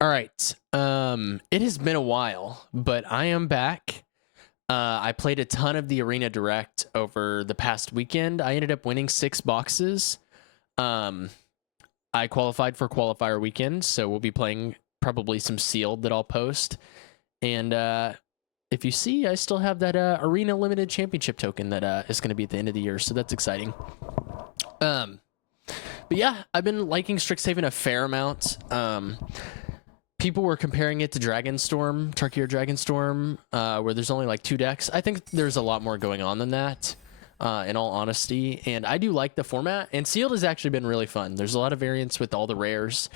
All right. It has been a while, but I am back. I played a ton of the Arena Direct over the past weekend. I ended up winning 6 boxes. Um, I qualified for qualifier weekend, so we'll be playing probably some sealed that I'll post. And if you see, I still have that Arena Limited Championship token that is going to be at the end of the year, so that's exciting. But yeah, I've been liking Strixhaven a fair amount. People were comparing it to Dragonstorm, Tarkir Dragonstorm, where there's only like 2 decks. I think there's a lot more going on than that, in all honesty. And I do like the format. And Sealed has actually been really fun. There's a lot of variants with all the rares,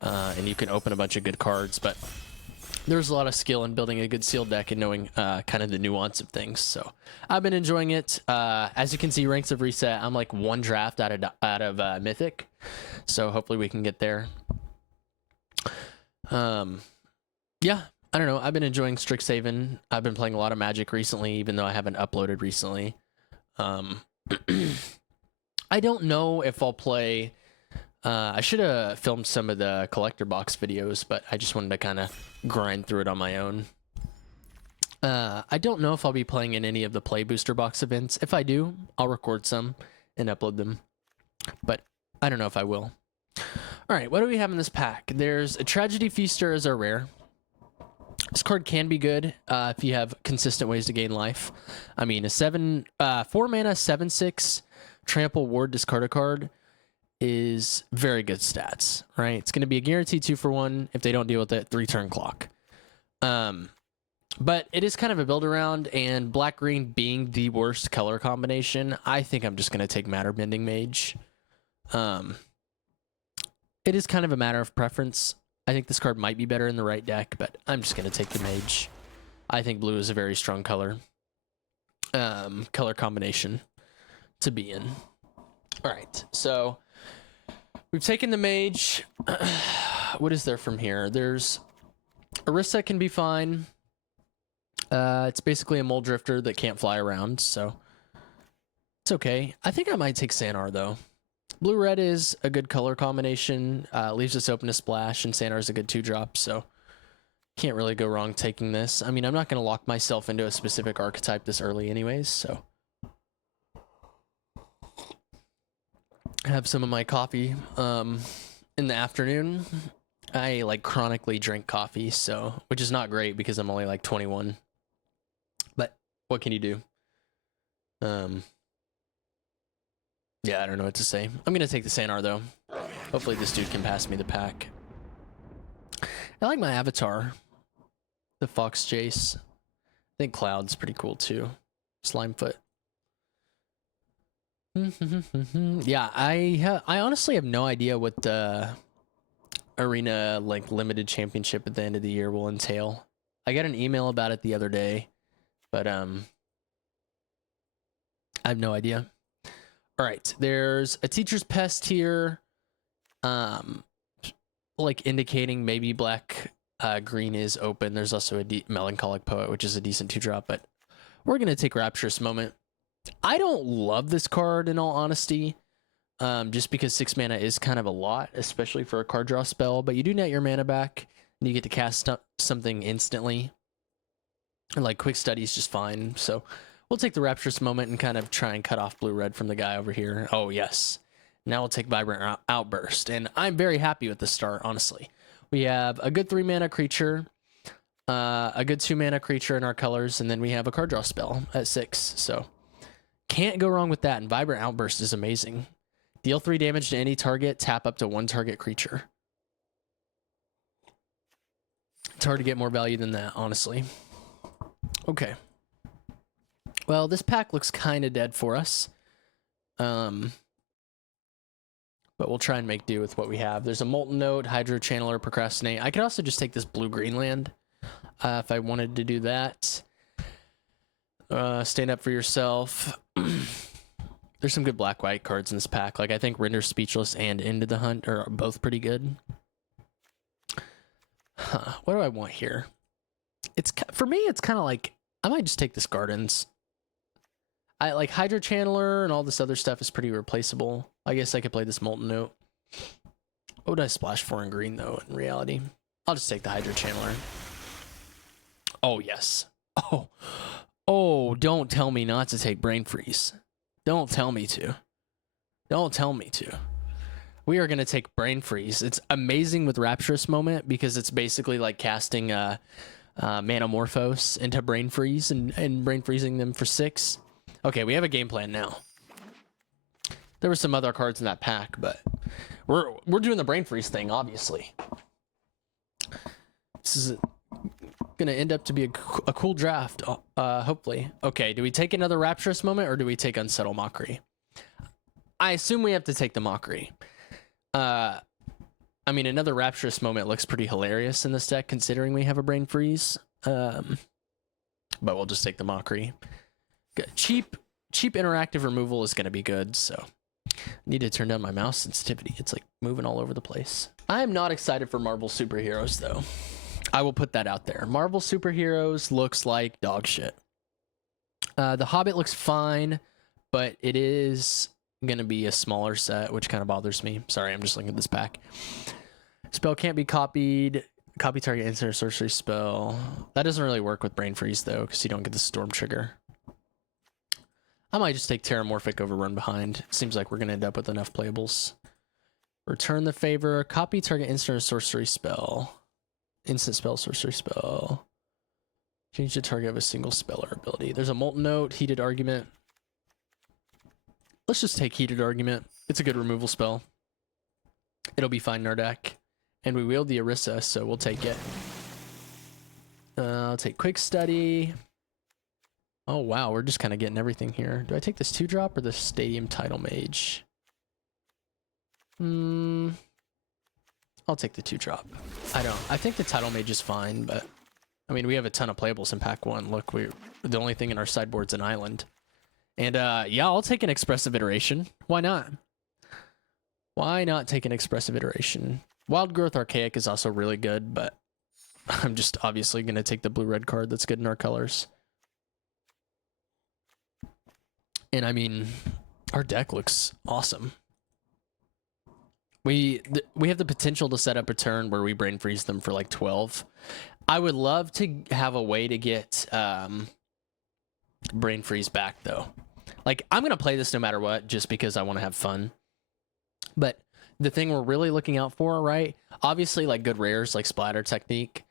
and you can open a bunch of good cards. But there's a lot of skill in building a good Sealed deck and knowing kind of the nuance of things. So I've been enjoying it. As you can see, ranks have reset. I'm like 1 draft out of Mythic, so hopefully we can get there. Yeah, I don't know. I've been enjoying Strixhaven. I've been playing a lot of Magic recently, even though I haven't uploaded recently. I don't know if I'll play. I should have filmed some of the collector box videos, but I just wanted to kind of grind through it on my own. I don't know if I'll be playing in any of the play booster box events. If I do, I'll record some and upload them, but I don't know if I will. All right, what do we have in this pack? There's a Tragedy Feaster as our rare. This card can be good if you have consistent ways to gain life. I mean, a 4 mana 7/6 trample ward discard a card is very good stats, right? It's going to be a guaranteed 2-for-1 if they don't deal with it 3-turn clock. But it is kind of a build around, and black green being the worst color combination, I think I'm just going to take Matter Bending Mage. It is kind of a matter of preference. I think this card might be better in the right deck, but I'm just going to take the Mage. I think blue is a very strong color. Color combination to be in. All right, so we've taken the Mage. What is there from here? There's Orisa can be fine. It's basically a Mole Drifter that can't fly around, so it's okay. I think I might take Sanar, though. Blue-red is a good color combination. Leaves us open to splash, and Sanar is a good 2-drop, so can't really go wrong taking this. I mean, I'm not going to lock myself into a specific archetype this early anyways, so. I have some of my coffee in the afternoon. I like chronically drink coffee, so which is not great because I'm only like 21. But what can you do? Yeah, I don't know what to say. I'm going to take the Sanar, though. Hopefully this dude can pass me the pack. I like my avatar. The Fox Jace. I think Cloud's pretty cool, too. Slimefoot. Yeah, I honestly have no idea what the Arena like limited championship at the end of the year will entail. I got an email about it the other day, but I have no idea. All right, there's a Teacher's Pest here, like indicating maybe black green is open. There's also a Melancholic Poet, which is a decent 2-drop, but we're gonna take Rapturous Moment. I don't love this card in all honesty, just because 6 mana is kind of a lot, especially for a card draw spell, but you do net your mana back and you get to cast something instantly, and like Quick Study is just fine. So we'll take the Rapturous Moment and kind of try and cut off blue-red from the guy over here. Oh, yes. Now we'll take Vibrant Outburst, and I'm very happy with the start, honestly. We have a good 3-mana creature, a good 2-mana creature in our colors, and then we have a card draw spell at 6, so can't go wrong with that, and Vibrant Outburst is amazing. Deal 3 damage to any target, tap up to 1 target creature. It's hard to get more value than that, honestly. Okay. Well, this pack looks kind of dead for us. But we'll try and make do with what we have. There's a Molten Note, Hydro Channeler, Procrastinate. I could also just take this blue-green land if I wanted to do that. Stand Up for Yourself. There's some good black-white cards in this pack. Like, I think Render Speechless and Into the Hunt are both pretty good. What do I want here? For me, it's kind of like, I might just take this Gardens. I like Hydro Channeler and all this other stuff is pretty replaceable. I guess I could play this Molten Note. What would I splash for in green, though, in reality? I'll just take the Hydra Channeler. Oh, yes. Oh, don't tell me not to take Brain Freeze. Don't tell me to. Don't tell me to. We are going to take Brain Freeze. It's amazing with Rapturous Moment because it's basically like casting Manamorphose into Brain Freeze and Brain Freezing them for 6. Okay, we have a game plan now. There were some other cards in that pack, but we're doing the Brain Freeze thing, obviously. This is gonna end up to be a cool draft, hopefully. Okay, do we take another Rapturous Moment or do we take Unsettle Mockery? I assume we have to take the Mockery. I mean, another Rapturous Moment looks pretty hilarious in this deck considering we have a Brain Freeze. But we'll just take the Mockery. Good. Cheap interactive removal is gonna be good, so I need to turn down my mouse sensitivity. It's like moving all over the place. I am not excited for Marvel Superheroes though. I will put that out there. Marvel Superheroes looks like dog shit. The Hobbit looks fine, but it is going to be a smaller set, which kind of bothers me. Sorry, I'm just looking at this pack. Spell can't be copied. Copy target instant or sorcery spell. That doesn't really work with Brain Freeze, though, because you don't get the Storm Trigger. I might just take Terramorphic over Run Behind. Seems like we're going to end up with enough playables. Return the favor. Copy target instant or sorcery spell. Instant spell, sorcery spell. Change the target of a single spell or ability. There's a Molten Note, Heated Argument. Let's just take Heated Argument. It's a good removal spell. It'll be fine in our deck. And we wield the Orisa, so we'll take it. I'll take Quick Study. Oh, wow, we're just kind of getting everything here. Do I take this 2-drop or the Stadium Tidal Mage? I'll take the 2-drop. I think the Tidal Mage is fine, but I mean, we have a ton of playables in pack 1. Look, the only thing in our sideboard's an island. And yeah, I'll take an Expressive Iteration. Why not? Why not take an Expressive Iteration? Wild Growth Archaic is also really good, but I'm just obviously going to take the blue-red card that's good in our colors. And I mean, our deck looks awesome. We have the potential to set up a turn where we Brain Freeze them for like 12. I would love to have a way to get Brain Freeze back, though. Like, I'm going to play this no matter what, just because I want to have fun. But the thing we're really looking out for, right? Obviously, like, good rares, like Splatter Technique.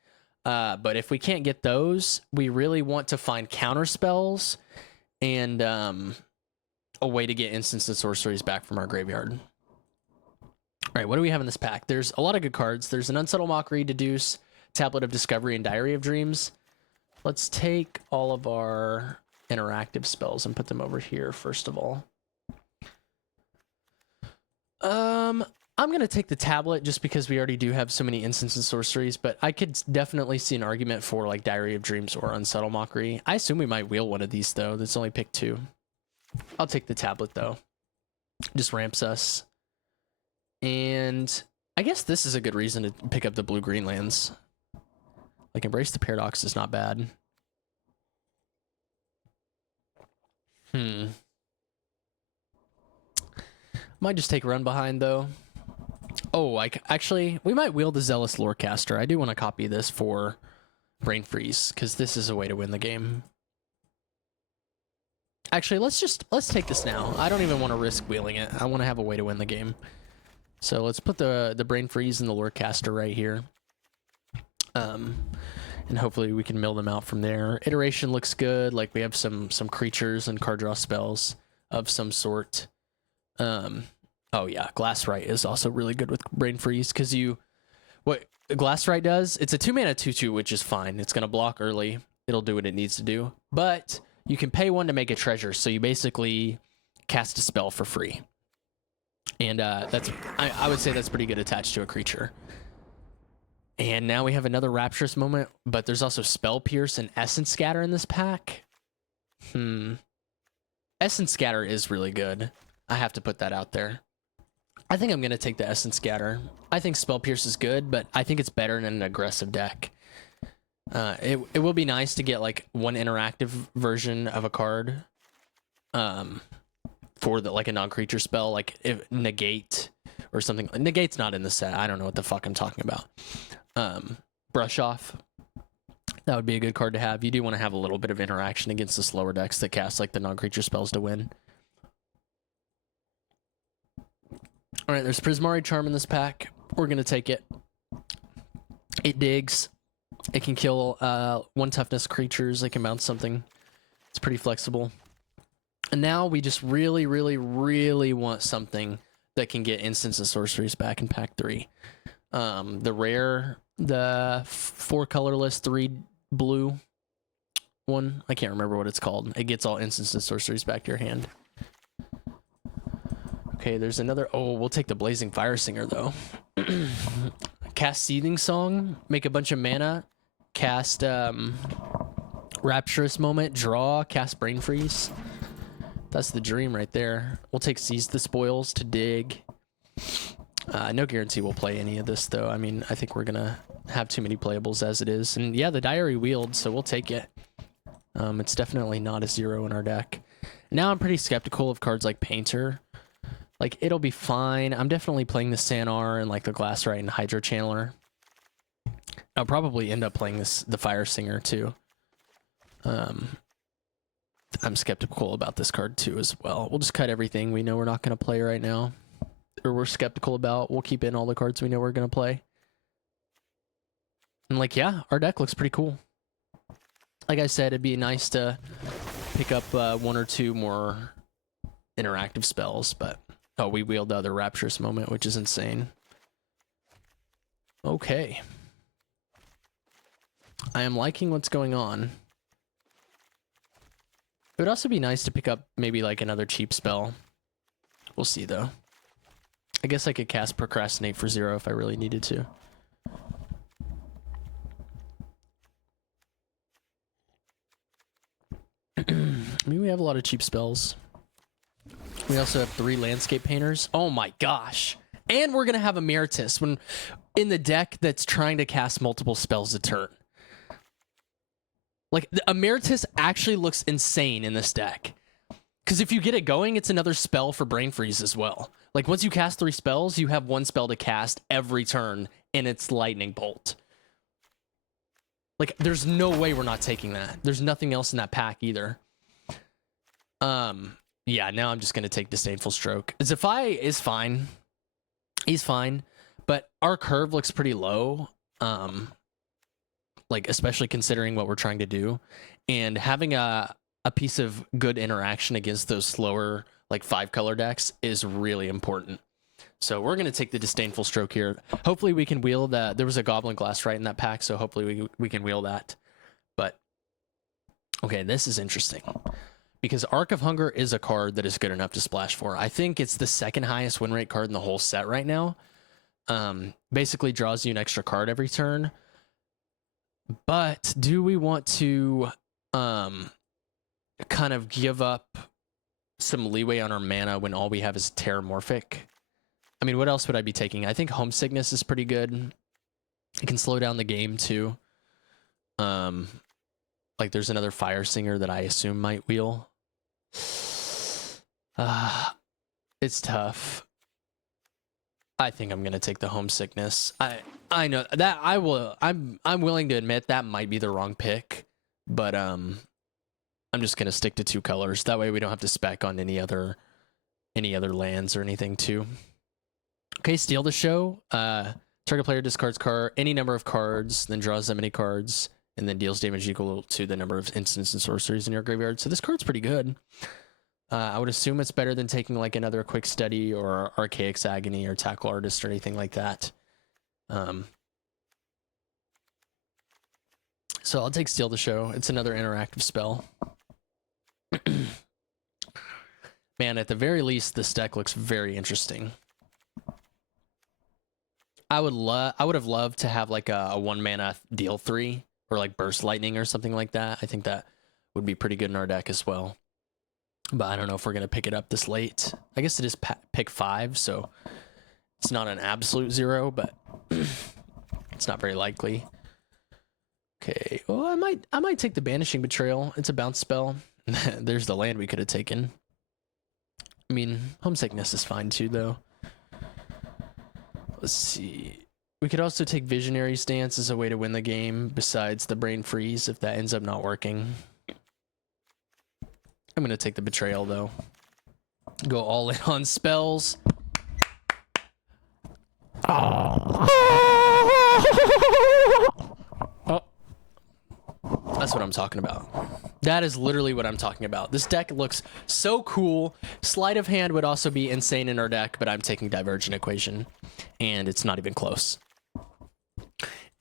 But if we can't get those, we really want to find counter spells and a way to get instants and sorceries back from our graveyard. All right, what do we have in this pack? There's a lot of good cards. There's an Unsettle Mockery, Deduce, Tablet of Discovery, and Diary of Dreams. Let's take all of our interactive spells and put them over here, first of all. I'm going to take the Tablet just because we already do have so many instants and sorceries, but I could definitely see an argument for like Diary of Dreams or Unsettle Mockery. I assume we might wheel one of these, though. That's only pick 2. I'll take the Tablet, though. Just ramps us. And I guess this is a good reason to pick up the blue-green lands. Like, Embrace the Paradox is not bad. Might just take Run Behind, though. Oh, actually, we might wield the Zealous Lorecaster. I do want to copy this for Brain Freeze, because this is a way to win the game. Actually, let's take this now. I don't even want to risk wheeling it. I want to have a way to win the game. So let's put the Brain Freeze and the Lorecaster right here. And hopefully we can mill them out from there. Iteration looks good. Like, we have some creatures and card draw spells of some sort. Oh yeah, Glassrite is also really good with Brain Freeze, because what Glassrite does, it's a 2-mana 2/2, which is fine. It's gonna block early. It'll do what it needs to do. But you can pay 1 to make a treasure, so you basically cast a spell for free. And I would say that's pretty good attached to a creature. And now we have another Rapturous Moment, but there's also Spell Pierce and Essence Scatter in this pack. Essence Scatter is really good. I have to put that out there. I think I'm going to take the Essence Scatter. I think Spell Pierce is good, but I think it's better in an aggressive deck. It will be nice to get like one interactive version of a card for like a non-creature spell, like Negate or something. Negate's not in the set. I don't know what the fuck I'm talking about. Brush Off. That would be a good card to have. You do want to have a little bit of interaction against the slower decks that cast like the non-creature spells to win. All right, there's Prismari Charm in this pack. We're going to take it. It digs. It can kill 1 toughness creatures. It can bounce something. It's pretty flexible. And now we just really, really, really want something that can get instants and sorceries back in pack 3. The rare, the 4 colorless, 3 blue one. I can't remember what it's called. It gets all instants and sorceries back to your hand. Okay, there's another. Oh, we'll take the Blazing Fire Singer though. Cast Seething Song, make a bunch of mana, cast Rapturous Moment, draw, cast Brain Freeze. That's the dream right there. We'll take Seize the Spoils to dig. No guarantee we'll play any of this though. I mean, I think we're gonna have too many playables as it is. And yeah, the Diary Wield, so we'll take it. It's definitely not a 0 in our deck. Now I'm pretty skeptical of cards like Painter. Like, it'll be fine. I'm definitely playing the Sanar and like the Glassrite and Hydro Channeler. I'll probably end up playing the Fire Singer too. I'm skeptical about this card too as well. We'll just cut everything we know we're not going to play right now, or we're skeptical about. We'll keep in all the cards we know we're going to play. And like, yeah, our deck looks pretty cool. Like I said, it'd be nice to pick up 1 or 2 more interactive spells, but oh, we wheeled the other Rapturous Moment, which is insane. Okay. I am liking what's going on. It would also be nice to pick up maybe like another cheap spell. We'll see though. I guess I could cast Procrastinate for 0 if I really needed to. I mean, we have a lot of cheap spells. We also have 3 Landscape Painters. Oh my gosh. And we're going to have Emeritus when in the deck that's trying to cast multiple spells a turn. Like, the Emeritus actually looks insane in this deck. Because if you get it going, it's another spell for Brain Freeze as well. Like, once you cast 3 spells, you have 1 spell to cast every turn, and it's Lightning Bolt. Like, there's no way we're not taking that. There's nothing else in that pack either. Yeah, now I'm just going to take Disdainful Stroke. Zephi is fine. He's fine. But our curve looks pretty low. Like, especially considering what we're trying to do. And having a piece of good interaction against those slower, like, 5-color decks is really important. So we're going to take the Disdainful Stroke here. Hopefully we can wheel that. There was a Goblin Glassrite in that pack, so hopefully we can wheel that. But, okay, this is interesting. Because Arc of Hunger is a card that is good enough to splash for. I think it's the 2nd highest win rate card in the whole set right now. Basically draws you an extra card every turn. But do we want to kind of give up some leeway on our mana when all we have is Terramorphic? I mean, what else would I be taking? I think Homesickness is pretty good. It can slow down the game too. Like, there's another Fire Singer that I assume might wheel. It's tough. I think I'm gonna take the Homesickness. I know that I will. I'm willing to admit that might be the wrong pick, but I'm just gonna stick to 2 colors. That way we don't have to spec on any other lands or anything too. Okay, Steal the Show. Target player discards any number of cards, then draws that many cards, and then deals damage equal to the number of instants and sorceries in your graveyard. So this card's pretty good. I would assume it's better than taking like another Quick Study or Archaic Agony or Tackle Artist or anything like that. So I'll take Steal the Show. It's another interactive spell. Man, at the very least, this deck looks very interesting. I would have loved to have like a 1-mana deal 3 or like Burst Lightning or something like that. I think that would be pretty good in our deck as well. But I don't know if we're going to pick it up this late. I guess it is pick 5, so it's not an absolute 0, but it's not very likely. Okay, well, I might take the Banishing Betrayal. It's a bounce spell. There's the land we could have taken. I mean, Homesickness is fine too, though. Let's see. We could also take Visionary Stance as a way to win the game besides the Brain Freeze if that ends up not working. I'm going to take the Betrayal, though. Go all in on spells. Oh. That's what I'm talking about. That is literally what I'm talking about. This deck looks so cool. Sleight of Hand would also be insane in our deck, but I'm taking Divergent Equation, and it's not even close.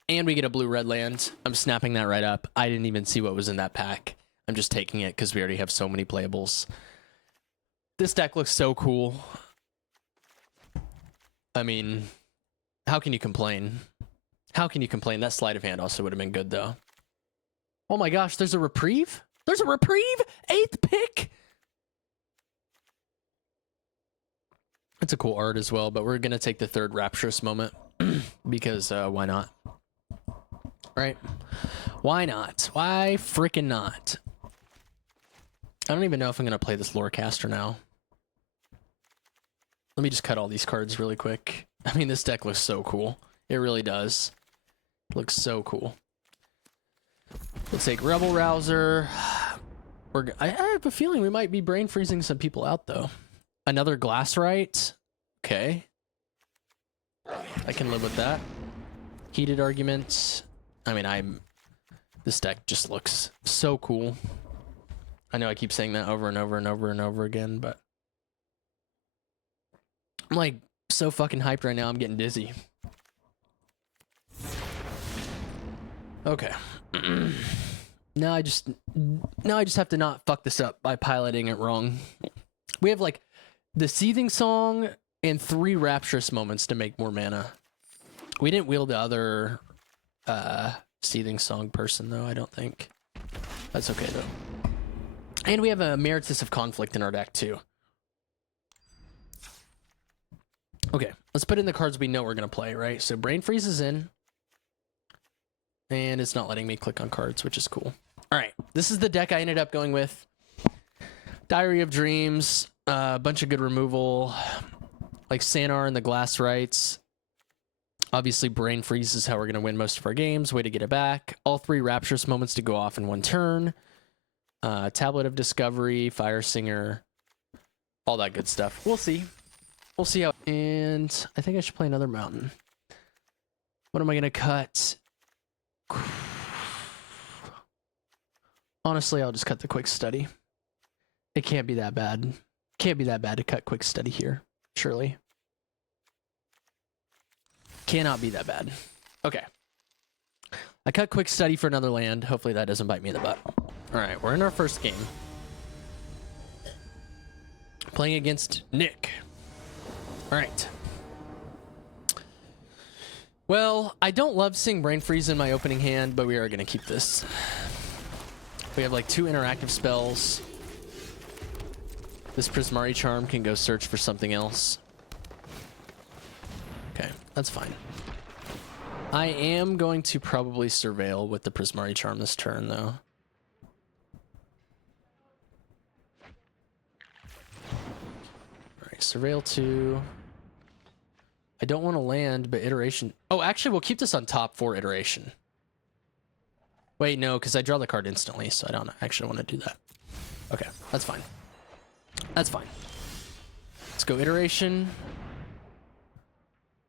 And we get a blue-red land. I'm snapping that right up. I didn't even see what was in that pack. I'm just taking it because we already have so many playables. This deck looks so cool. I mean, how can you complain? How can you complain? That Sleight of Hand also would have been good, though. Oh my gosh, there's a reprieve? There's a reprieve? 8th pick? It's a cool art as well, but we're going to take the 3rd Rapturous Moment because why not? Right? Why not? Why freaking not? I don't even know if I'm going to play this Lorecaster now. Let me just cut all these cards really quick. I mean, this deck looks so cool. It really does. It looks so cool. We'll take Rebel Rouser. I have a feeling we might be brain freezing some people out, though. Another Glassrite. Okay. I can live with that. Heated Arguments. I mean, this deck just looks so cool. I know I keep saying that over and over and over and over again, but I'm like so fucking hyped right now. I'm getting dizzy. Okay. Now I just have to not fuck this up by piloting it wrong. We have like the Seething Song and 3 Rapturous Moments to make more mana. We didn't wheel the other Seething Song person though, I don't think. That's okay though. And we have a Meritus of Conflict in our deck too. Okay, let's put in the cards we know we're gonna play, right? So Brain Freeze is in. And it's not letting me click on cards, which is cool. All right, this is the deck I ended up going with. Diary of Dreams, a bunch of good removal, like Sanar and the Glass Rights. Obviously, Brain Freeze is how we're going to win most of our games. Way to get it back. All 3 Rapturous Moments to go off in one turn. Tablet of Discovery, Fire Singer, all that good stuff. We'll see. We'll see how. And I think I should play another Mountain. What am I going to cut? Honestly, I'll just cut the Quick Study. It can't be that bad. Can't be that bad to cut Quick Study here, surely. Cannot be that bad. Okay. I cut Quick Study for another land. Hopefully that doesn't bite me in the butt. All right, we're in our first game. Playing against Nick. All right. Well, I don't love seeing Brain Freeze in my opening hand, but we are going to keep this. We have like 2 interactive spells. This Prismari Charm can go search for something else. Okay, that's fine. I am going to probably Surveil with the Prismari Charm this turn, though. Alright, Surveil 2. I don't want to land, but Iteration... Oh, actually, we'll keep this on top for Iteration. Wait, no, because I draw the card instantly, so I don't actually want to do that. Okay, that's fine. That's fine. Let's go Iteration.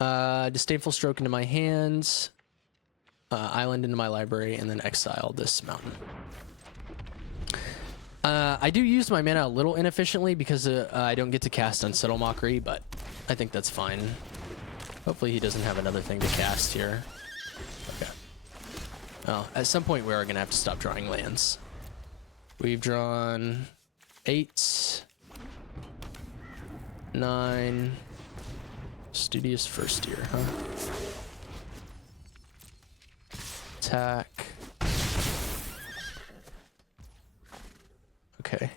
Disdainful Stroke into my hands. Island into my library, and then exile this mountain. I do use my mana a little inefficiently because I don't get to cast Unsettle Mockery, but I think that's fine. Hopefully he doesn't have another thing to cast here. Okay. Well, at some point we are going to have to stop drawing lands. We've drawn 8, 9. Studious First Year, huh? Attack. Okay.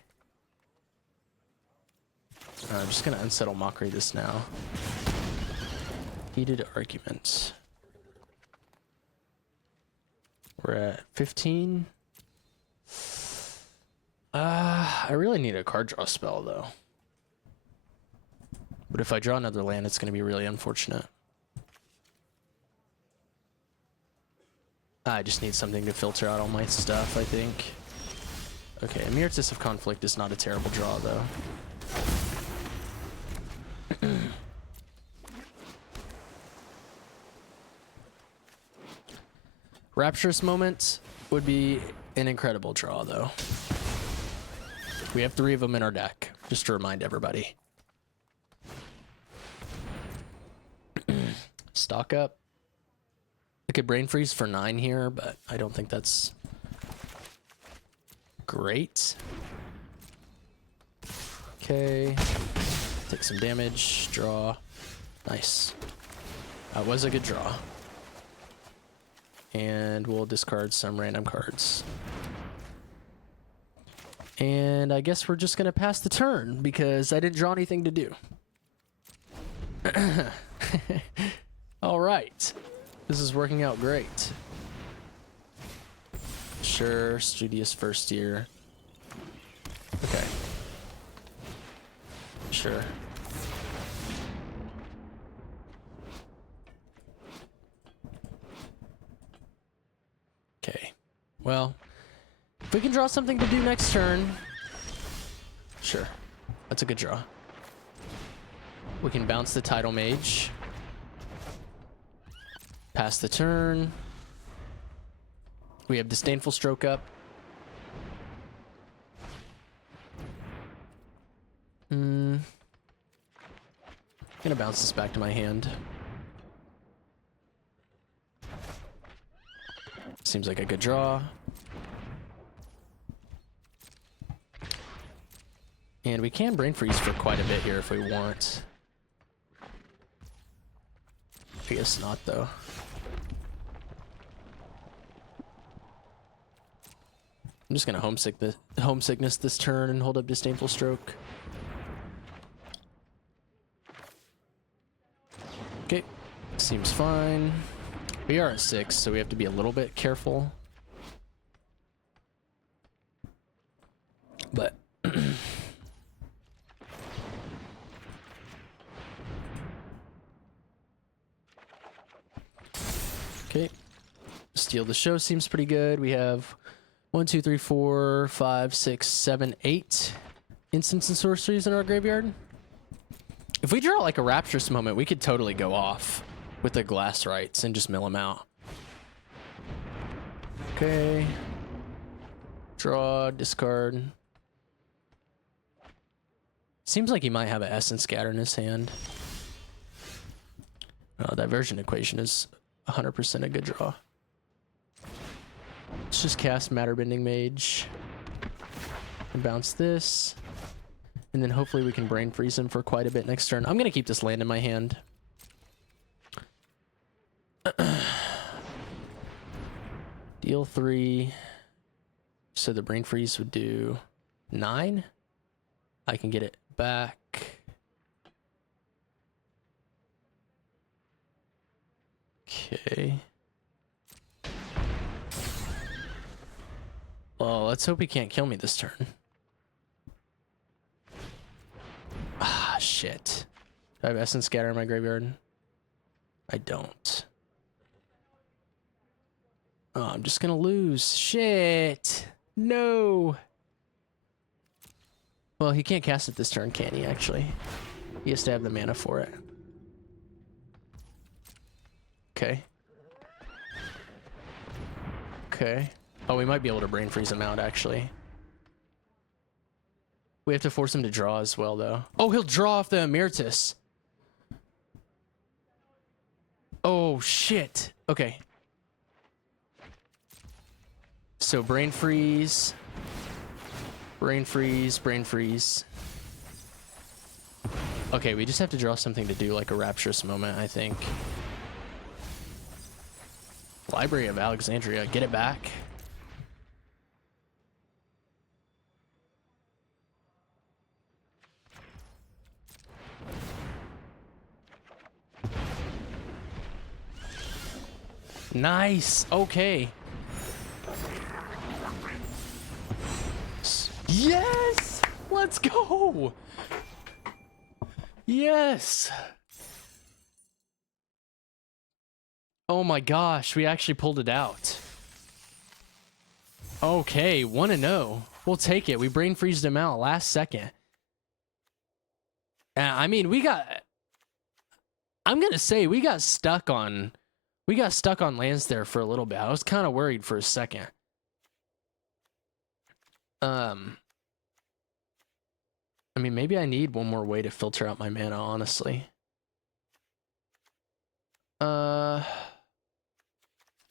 I'm just going to Unsettle Mockery this now. Heated Argument. We're at 15. I really need a card draw spell, though. But if I draw another land, it's going to be really unfortunate. I just need something to filter out all my stuff, I think. Okay, Emeritus of Conflict is not a terrible draw, though. Rapturous Moment would be an incredible draw, though. We have 3 of them in our deck, just to remind everybody. Stock up. I could Brain Freeze for 9 here, but I don't think that's great. Okay. Take some damage. Draw. Nice. That was a good draw. And we'll discard some random cards. And I guess we're just going to pass the turn because I didn't draw anything to do. All right. This is working out great. Sure, studious first year. Okay. Sure. Okay. Well, if we can draw something to do next turn, sure. That's a good draw. We can bounce the Tidal Mage. Pass the turn. We have Disdainful Stroke up. Gonna bounce this back to my hand. Seems like a good draw. And we can Brain Freeze for quite a bit here if we want. I guess not, though. I'm just gonna homesickness this turn and hold up Disdainful Stroke. Okay, seems fine. We are at 6, so we have to be a little bit careful. But okay, Steal the Show seems pretty good. We have 1, 2, 3, 4, 5, 6, 7, 8 instants and sorceries in our graveyard. If we draw like a Rapturous Moment, we could totally go off with the Glass Rights and just mill them out. Okay. Draw, discard. Seems like he might have an Essence Scatter in his hand. Oh, Diversion Equation is 100% a good draw. Let's just cast Matter Bending Mage. And bounce this. And then hopefully we can Brain Freeze him for quite a bit next turn. I'm going to keep this land in my hand. Deal 3. So the Brain Freeze would do 9. I can get it back. Okay. Well, let's hope he can't kill me this turn. Ah, shit. Do I have Essence Scatter in my graveyard? I don't. Oh, I'm just gonna lose. Shit. No. Well, he can't cast it this turn, can he, actually? He has to have the mana for it. Okay. Okay. Oh, we might be able to Brain Freeze him out, actually. We have to force him to draw as well, though. Oh, he'll draw off the Emeritus. Oh, shit. Okay. So, Brain Freeze. Brain Freeze, Brain Freeze. Okay, we just have to draw something to do, like a Rapturous Moment, I think. Library of Alexandria, get it back. Nice. Okay. Yes. Let's go. Yes. Oh my gosh, we actually pulled it out. Okay, 1-0. We'll take it. We brain freezed him out last second. I mean, I'm gonna say we got stuck on lands there for a little bit. I was kind of worried for a second. I mean, maybe I need one more way to filter out my mana, honestly.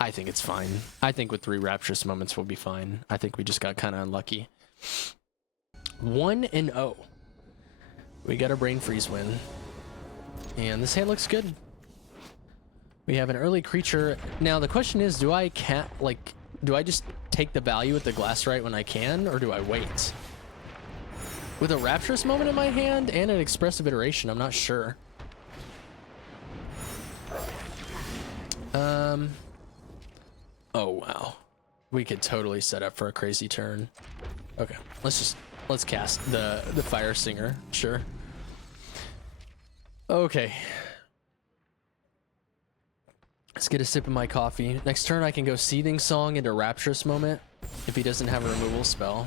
I think it's fine. I think with 3 Rapturous Moments we'll be fine. I think we just got kind of unlucky. 1-0. We got a Brain Freeze win. And this hand looks good. We have an early creature. Now the question is, do I just take the value with the Glassrite when I can, or do I wait? With a Rapturous Moment in my hand and an Expressive Iteration, I'm not sure. Oh wow. We could totally set up for a crazy turn. Okay, let's cast the Fire Singer, sure. Okay. Let's get a sip of my coffee. Next turn I can go Seething Song into Rapturous Moment if he doesn't have a removal spell.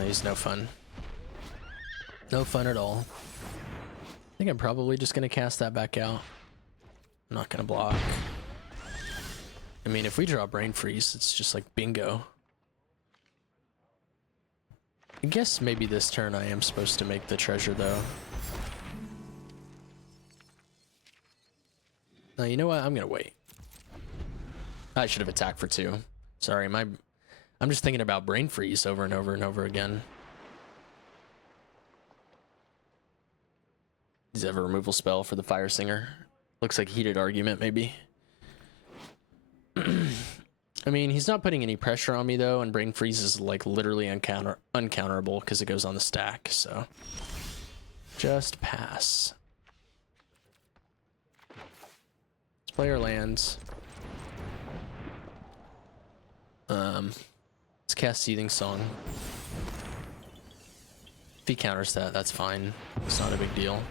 He's no fun. No fun at all. I think I'm probably just gonna cast that back out. I'm not gonna block. I mean, if we draw Brain Freeze, it's just like bingo. I guess maybe this turn I am supposed to make the treasure though. No, you know what? I'm gonna wait. I should have attacked for 2. Sorry, I'm just thinking about Brain Freeze over and over and over again. Does he have a removal spell for the Fire Singer? Looks like Heated Argument, maybe. I mean, he's not putting any pressure on me, though, and Brain Freeze is, like, literally uncounterable because it goes on the stack, so... Just pass. Let's play our lands. Let's cast Seething Song. If he counters that, that's fine. It's not a big deal.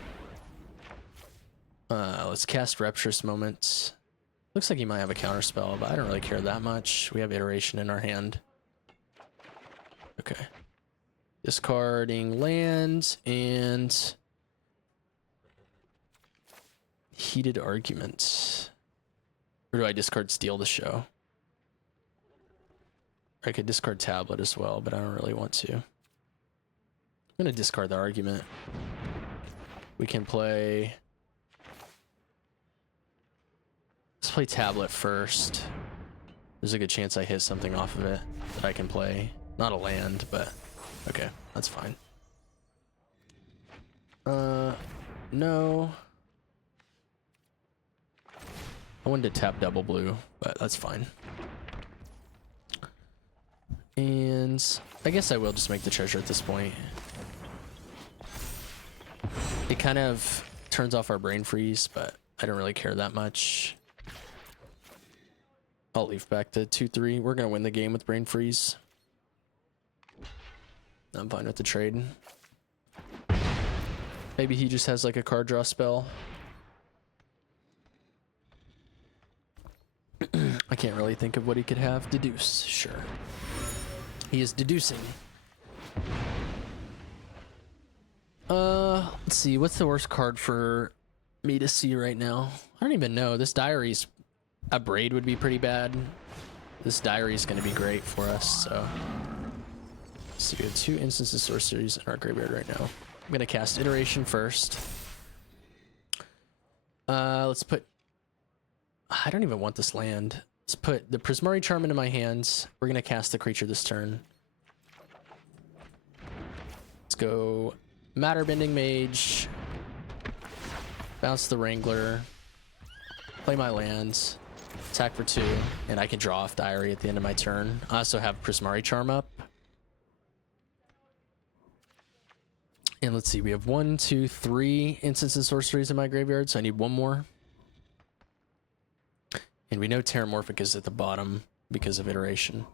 Let's cast Rapturous Moments. Looks like he might have a counter spell, but I don't really care that much. We have Iteration in our hand. Okay. Discarding lands and Heated Arguments. Or do I discard Steal the Show? I could discard Tablet as well, but I don't really want to. I'm gonna discard the Argument. We can play... Let's play Tablet first. There's a good chance I hit something off of it that I can play. Not a land, but okay, that's fine. No. I wanted to tap double blue, but that's fine. And I guess I will just make the treasure at this point. It kind of turns off our Brain Freeze, but I don't really care that much. I'll leave back to 2-3. We're going to win the game with Brain Freeze. I'm fine with the trade. Maybe he just has like a card draw spell. I can't really think of what he could have. Deduce, sure. He is deducing. Let's see. What's the worst card for me to see right now? I don't even know. This Diary's... A Braid would be pretty bad. This Diary is going to be great for us, so... So we have 2 instances sorceries in our graveyard right now. I'm going to cast Iteration first. Let's put... I don't even want this land. Let's put the Prismari Charm into my hands. We're going to cast the creature this turn. Let's go Matter Bending Mage. Bounce the Wrangler. Play my lands. Attack for 2. And I can draw off Diary at the end of my turn. I also have Prismari Charm up. And let's see, we have 1, 2, 3 instants and sorceries in my graveyard, so I need 1 more. And we know Terramorphic is at the bottom because of Iteration.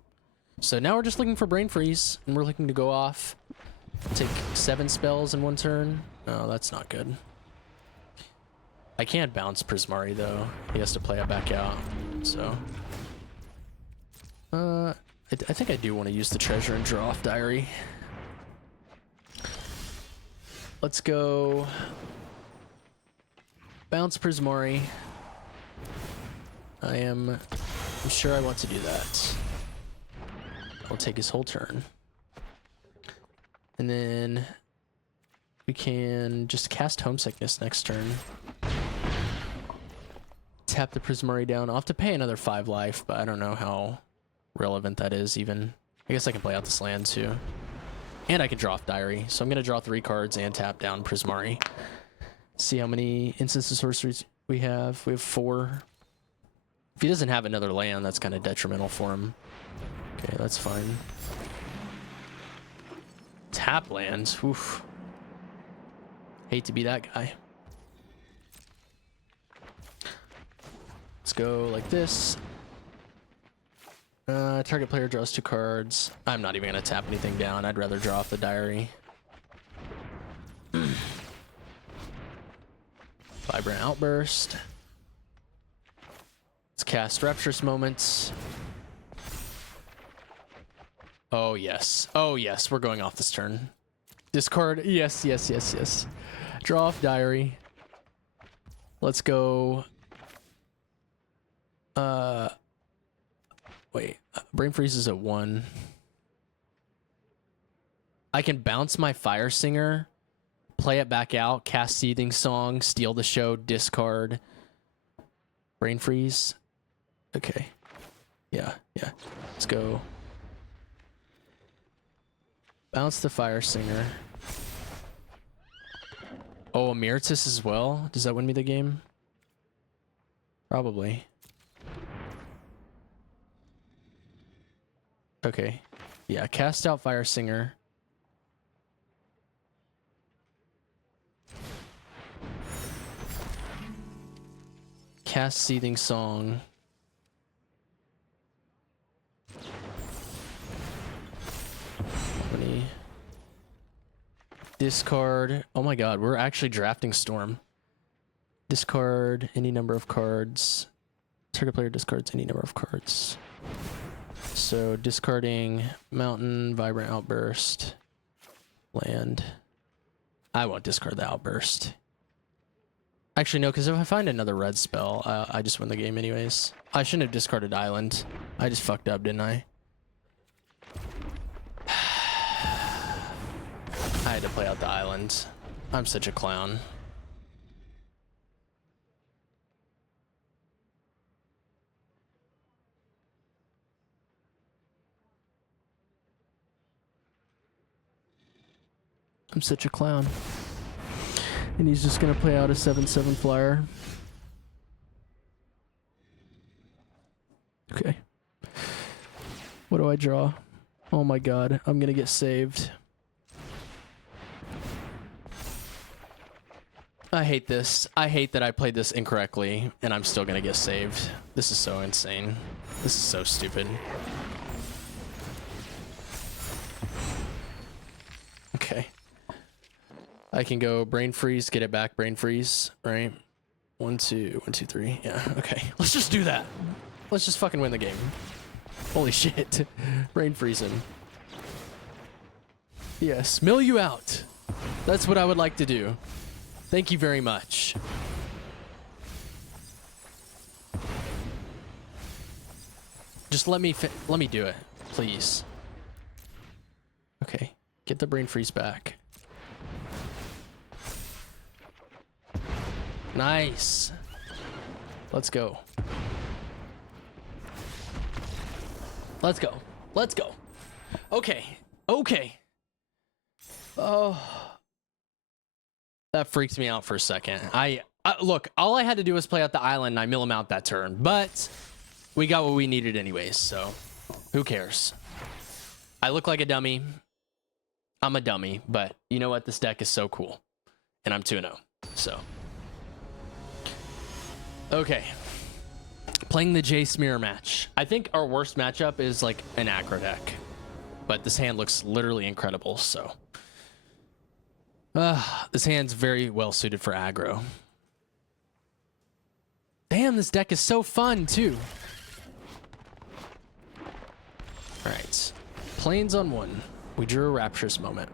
So now we're just looking for Brain Freeze, and we're looking to go off. Take 7 spells in 1 turn. Oh, that's not good. I can't bounce Prismari, though. He has to play it back out. So, I think I do want to use the treasure and draw off diary. Let's go. Bounce Prismari. I'm sure I want to do that. I'll take his whole turn. And then we can just cast Homesickness next turn. Tap the Prismari down. I'll have to pay another 5 life, but I don't know how relevant that is even. I guess I can play out this land too. And I can draw off Diary. So I'm going to draw 3 cards and tap down Prismari. See how many instants of sorceries we have. We have 4. If he doesn't have another land, that's kind of detrimental for him. Okay, that's fine. Tap lands. Oof. Hate to be that guy. Let's go like this. Target player draws 2 cards. I'm not even going to tap anything down. I'd rather draw off the diary. Vibrant Outburst. Let's cast Rapturous Moments. Oh, yes. Oh, yes. We're going off this turn. Discard. Yes, yes, yes, yes. Draw off diary. Let's go. Wait. Brain Freeze is at 1. I can bounce my Fire Singer, play it back out, cast Seething Song, steal the show, discard. Brain Freeze. Okay. Yeah, yeah. Let's go. Bounce the Fire Singer. Oh, Emeritus as well? Does that win me the game? Probably. Okay. Yeah, cast out Fire Singer. Cast Seething Song. Discard. Oh my god, we're actually drafting Storm. Discard any number of cards. Target player discards any number of cards. So discarding Mountain, Vibrant Outburst, land. I won't discard the Outburst. Actually, no, because if I find another red spell, I just win the game anyways. I shouldn't have discarded Island. I just fucked up, didn't I? I had to play out the Island. I'm such a clown. I'm such a clown. And he's just gonna play out a 7/7 flyer. Okay. What do I draw? Oh my god, I'm gonna get saved. I hate this. I hate that I played this incorrectly and I'm still gonna get saved. This is so insane. This is so stupid. Okay. I can go Brain Freeze, get it back, Brain Freeze, right? 1, 2, 1, 2, 3. Yeah, okay. Let's just do that. Let's just fucking win the game. Holy shit. Brain Freeze him. Yes, mill you out. That's what I would like to do. Thank you very much. Just let me do it, please. Okay, get the Brain Freeze back. Nice. Let's go. Let's go. Let's go. Okay. Okay. Oh. That freaks me out for a second. Look, all I had to do was play out the Island and I mill him out that turn. But we got what we needed anyways, so who cares? I look like a dummy. I'm a dummy, but you know what? This deck is so cool. And I'm 2-0, so. Okay. Playing the Jace Mirror match. I think our worst matchup is like an aggro deck. But this hand looks literally incredible, so. This hand's very well suited for aggro. Damn, this deck is so fun, too. right. Plains on 1. We drew a Rapturous Moment.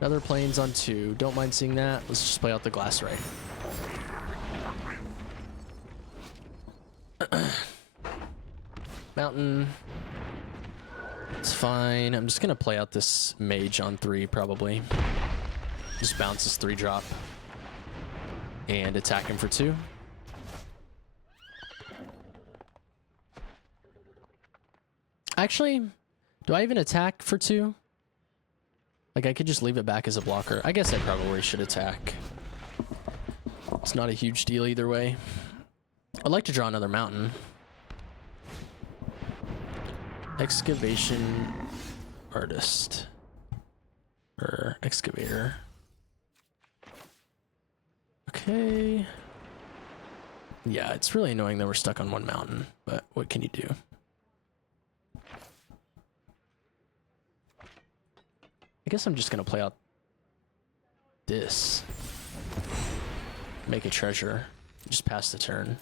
Another Plains on 2. Don't mind seeing that. Let's just play out the Glass Ray. Mountain. It's fine. I'm just going to play out this Mage on 3, probably. Just bounces 3-drop. And attack him for 2. Actually, do I even attack for 2? Like, I could just leave it back as a blocker. I guess I probably should attack. It's not a huge deal either way. I'd like to draw another mountain. Excavation Artist. Or Excavator. Okay. Yeah, it's really annoying that we're stuck on 1 mountain, but what can you do? I guess I'm just gonna play out this. Make a treasure. Just pass the turn.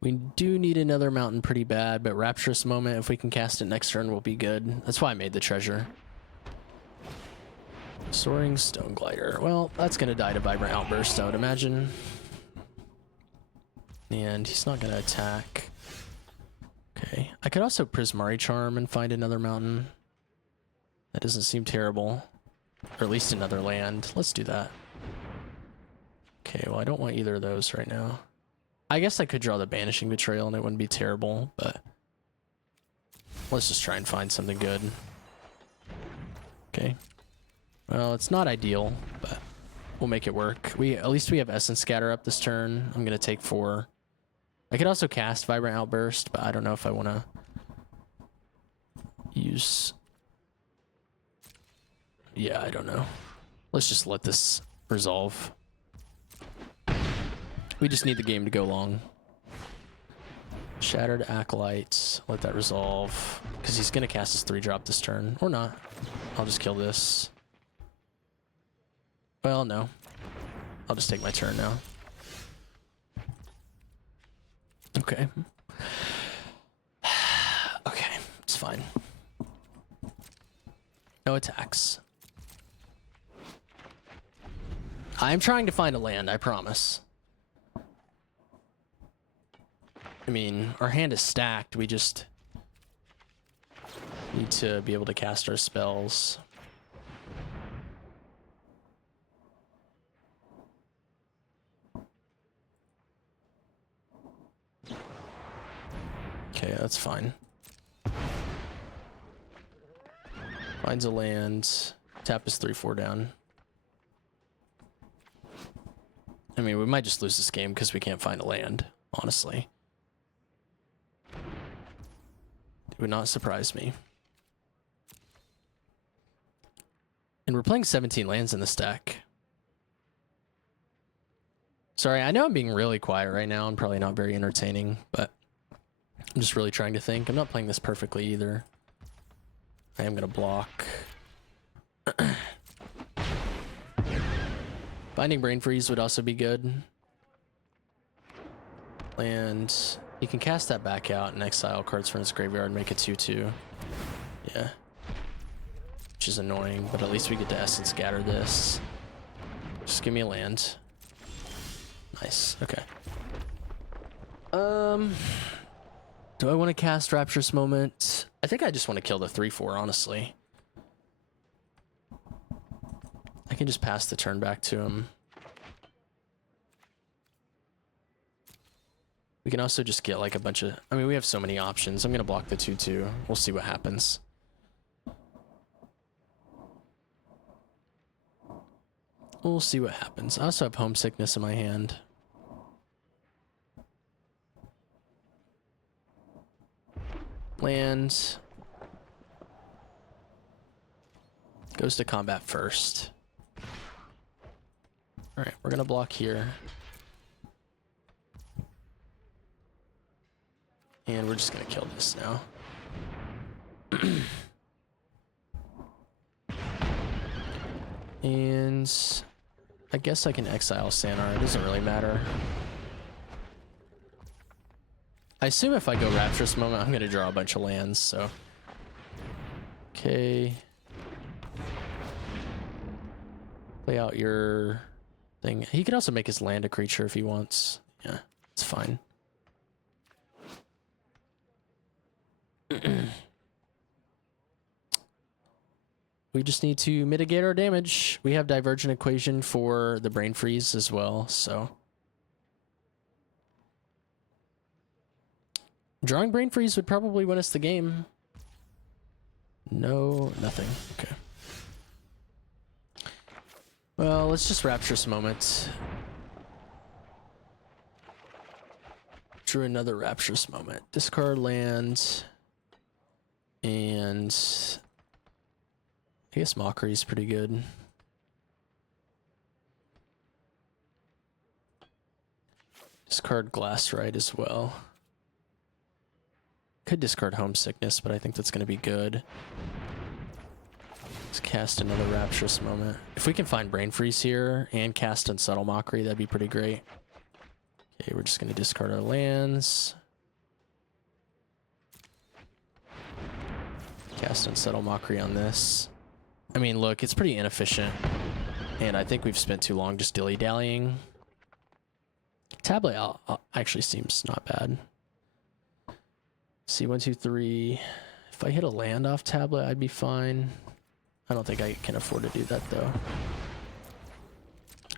We do need another mountain pretty bad, but Rapturous Moment, if we can cast it next turn, will be good. That's why I made the treasure. Soaring Stone Glider. Well, that's gonna die to Vibrant Outburst, I would imagine. And he's not gonna attack. Okay. I could also Prismari Charm and find another mountain. That doesn't seem terrible. Or at least another land. Let's do that. Okay, well, I don't want either of those right now. I guess I could draw the Banishing Betrayal and it wouldn't be terrible, but let's just try and find something good. Okay. Well, it's not ideal, but we'll make it work. At least we have Essence Scatter up this turn. I'm gonna take 4. I could also cast Vibrant Outburst, but I don't know if I want to use... Yeah, I don't know. Let's just let this resolve. We just need the game to go long. Shattered Acolyte. Let that resolve. Because he's going to cast his 3-drop this turn. Or not. I'll just kill this. Well, no. I'll just take my turn now. Okay. Okay, it's fine. No attacks. I'm trying to find a land, I promise. I mean, our hand is stacked. We just need to be able to cast our spells. Okay, that's fine. Finds a land. Tap is 3/4 down. I mean, we might just lose this game because we can't find a land, honestly. It would not surprise me. And we're playing 17 lands in this deck. Sorry, I know I'm being really quiet right now and probably not very entertaining, but I'm just really trying to think. I'm not playing this perfectly either. I am going to block. Binding Brain Freeze would also be good. And you can cast that back out and exile cards from his graveyard and make it 2/2. Yeah. Which is annoying, but at least we get to Essence Scatter this. Just give me a land. Nice. Okay. Do I want to cast Rapturous Moment? I think I just want to kill the 3/4, honestly. I can just pass the turn back to him. We can also just get like a bunch of... I mean, we have so many options. I'm going to block the 2/2. We'll see what happens. We'll see what happens. I also have Homesickness in my hand. Land. Goes to combat first. Alright, we're gonna block here. And we're just gonna kill this now. And I guess I can exile Sanar. It doesn't really matter. I assume if I go Rapturous Moment, I'm going to draw a bunch of lands, so. Okay. Play out your thing. He could also make his land a creature if he wants. Yeah, it's fine. We just need to mitigate our damage. We have Divergent Equation for the Brain Freeze as well, so. Drawing Brain Freeze would probably win us the game. No, nothing. Okay. Well, let's just Rapturous Moment. Drew another Rapturous Moment. Discard land. And I guess Mockery's pretty good. Discard Glass Ride as well. Could discard Homesickness, but I think that's going to be good. Let's cast another Rapturous Moment. If we can find Brain Freeze here and cast Unsubtle Mockery, that'd be pretty great. Okay, we're just going to discard our lands. Cast Unsubtle Mockery on this. I mean, look, it's pretty inefficient. And I think we've spent too long just dilly-dallying. Tablet actually seems not bad. See, 1, 2, 3. If I hit a land off Tablet, I'd be fine. I don't think I can afford to do that, though.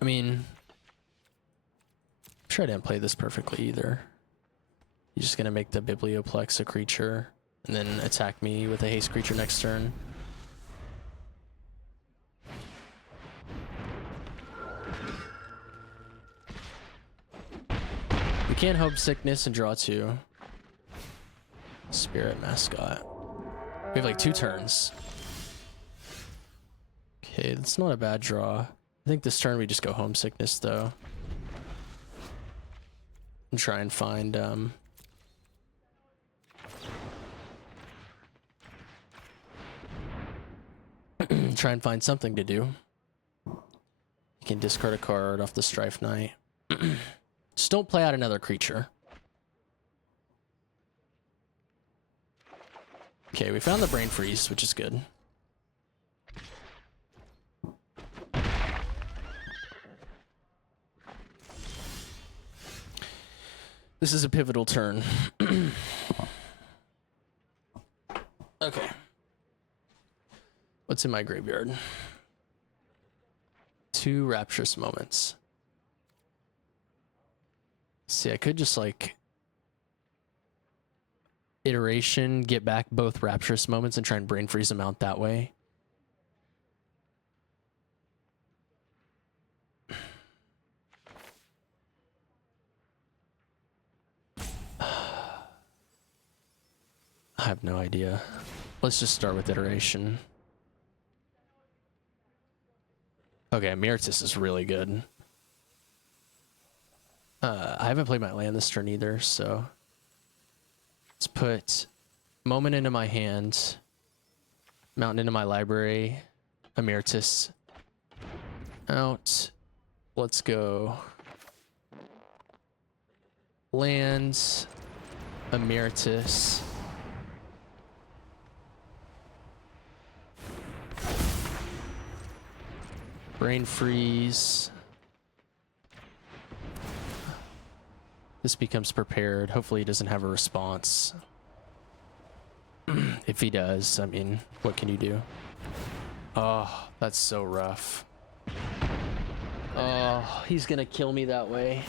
I mean, I'm sure I didn't play this perfectly either. You're just going to make the Biblioplex a creature and then attack me with a haste creature next turn. We can't Homesickness and draw 2. Spirit Mascot. We have like 2 turns. Okay, that's not a bad draw. I think this turn we just go Homesickness though. And try and find try and find something to do. You can discard a card off the Strife Knight. Just don't play out another creature. Okay, we found the Brain Freeze, which is good. This is a pivotal turn. Okay. What's in my graveyard? 2 Rapturous Moments. See, I could just like iteration, get back both Rapturous Moments and try and Brain Freeze them out that way. I have no idea. Let's just start with iteration. Okay, Meritus is really good. I haven't played my land this turn either, so let's put Moment into my hand, Mountain into my library, Emeritus out. Let's go lands, Emeritus. Brain Freeze. This becomes prepared. Hopefully he doesn't have a response. If he does, I mean, what can you do? Oh, that's so rough. Oh, he's gonna kill me that way.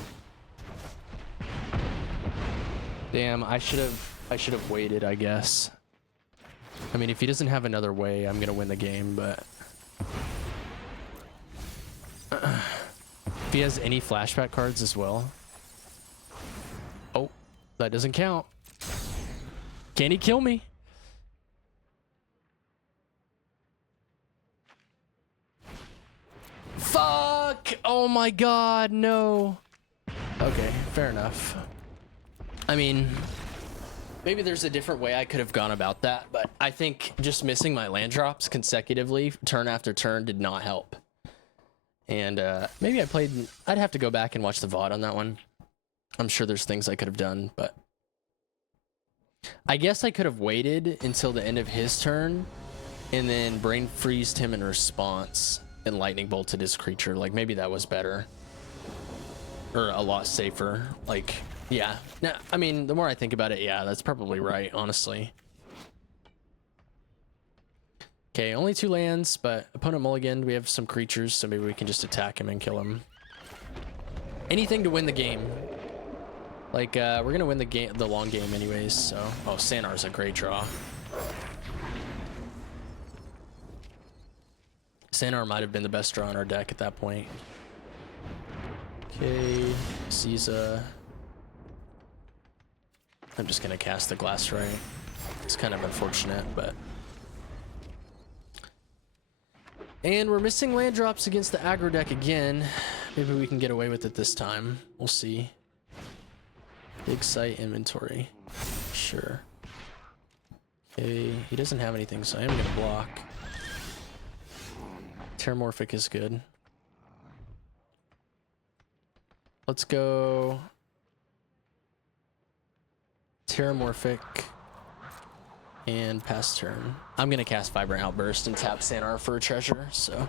Damn, I should have waited, I guess. I mean, if he doesn't have another way, I'm gonna win the game, but if he has any flashback cards as well. Oh, that doesn't count. Can he kill me? Fuck! Oh my god, no. Okay, fair enough. I mean, maybe there's a different way I could have gone about that, but I think just missing my land drops consecutively, turn after turn, did not help. And maybe I'd have to go back and watch the VOD on that one. I'm sure there's things I could have done, but I guess I could have waited until the end of his turn and then brain freezed him in response and lightning bolted his creature. Like, maybe that was better. Or a lot safer. Like, yeah. No, I mean, the more I think about it, yeah, that's probably right, honestly. Okay, only 2 lands, but opponent mulliganed. We have some creatures, so maybe we can just attack him and kill him. Anything to win the game. Like, we're gonna win the long game anyways, so... Oh, Sanar's a great draw. Sanar might have been the best draw in our deck at that point. Okay, Caesar. I'm just gonna cast the Glass Right. It's kind of unfortunate, but... And we're missing land drops against the aggro deck again. Maybe we can get away with it this time. We'll see. Big site inventory. Sure. Okay, he doesn't have anything, so I am gonna block. Terramorphic is good. Let's go Terramorphic and pass turn. I'm gonna cast Vibrant Outburst and tap Sanar for a treasure, so.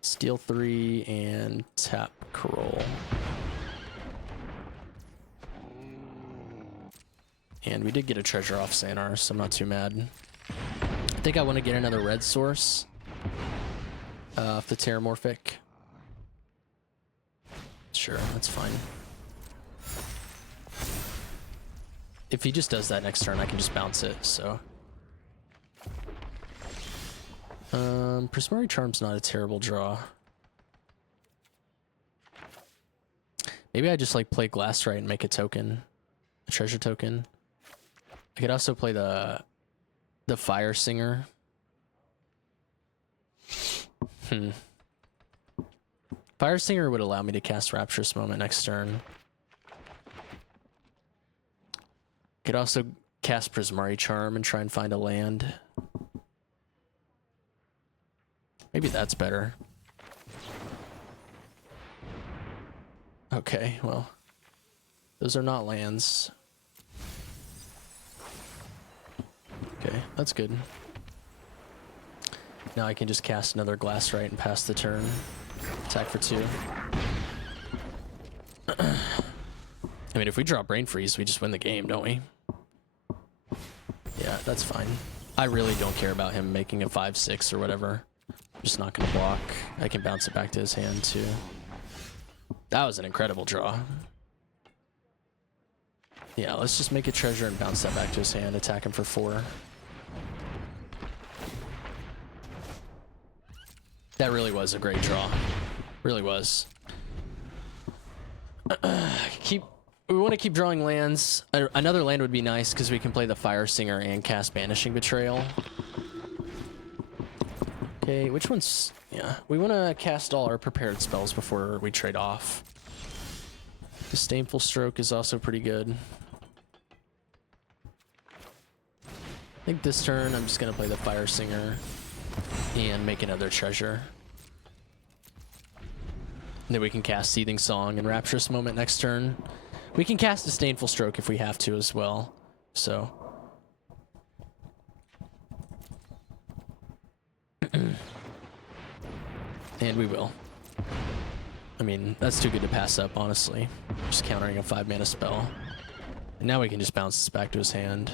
Steal 3 and tap Kroll. And we did get a treasure off Sanar, so I'm not too mad. I think I want to get another red source off the Terramorphic. Sure, that's fine. If he just does that next turn, I can just bounce it, so. Prismari Charm's not a terrible draw. Maybe I just like play Glass Right and make a token. A treasure token. I could also play the Fire Singer. Fire Singer would allow me to cast Rapturous Moment next turn. Could also cast Prismari Charm and try and find a land. Maybe that's better. Okay, well, those are not lands. Okay, that's good. Now I can just cast another Glass Right and pass the turn. Attack for 2. I mean, if we draw Brain Freeze, we just win the game, don't we? Yeah, that's fine. I really don't care about him making a 5/6 or whatever. I'm just not gonna block. I can bounce it back to his hand too. That was an incredible draw. Yeah, let's just make a treasure and bounce that back to his hand. Attack him for 4. That really was a great draw. Really was. We want to keep drawing lands. Another land would be nice because we can play the Fire Singer and cast Banishing Betrayal. Okay, which one's... Yeah, we want to cast all our prepared spells before we trade off. Disdainful Stroke is also pretty good. I think this turn I'm just going to play the Fire Singer and make another treasure. And then we can cast Seething Song and Rapturous Moment next turn. We can cast Disdainful Stroke if we have to as well. So. And we will. I mean, that's too good to pass up, honestly. Just countering a 5-mana spell. And now we can just bounce this back to his hand.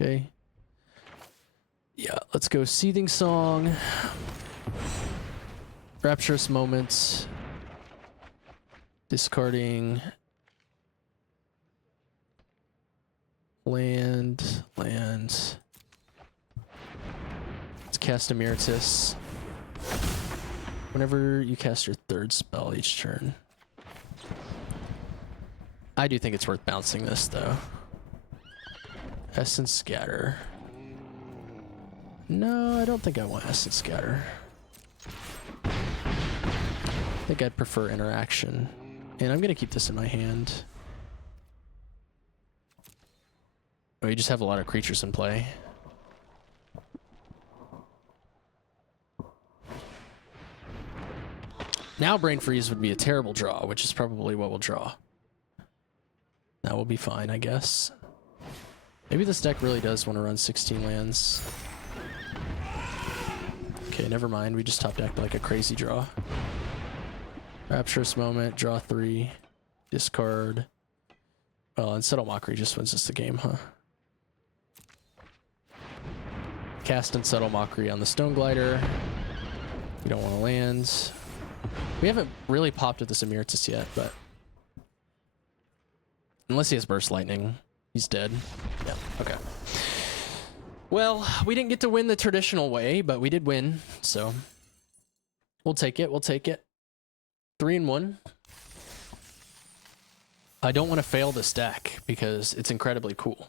Okay. Yeah, let's go Seething Song. Rapturous Moments. Discarding. Land. Let's cast Emeritus. Whenever you cast your 3rd spell each turn. I do think it's worth bouncing this, though. Essence Scatter. No, I don't think I want Essence Scatter. I think I'd prefer Interaction. And I'm going to keep this in my hand. Oh, you just have a lot of creatures in play. Now Brain Freeze would be a terrible draw, which is probably what we'll draw. That will be fine, I guess. Maybe this deck really does want to run 16 lands. Okay, never mind. We just top decked like a crazy draw. Rapturous Moment, draw 3, discard. Well, and Subtle Mockery just wins us the game, huh? Cast and Subtle Mockery on the Stone Glider. We don't want to land. We haven't really popped with this Emeritus yet, but... Unless he has Burst Lightning. He's dead. Yeah, okay. Well, we didn't get to win the traditional way, but we did win, so... We'll take it, we'll take it. 3-1. I don't want to fail this deck, because it's incredibly cool.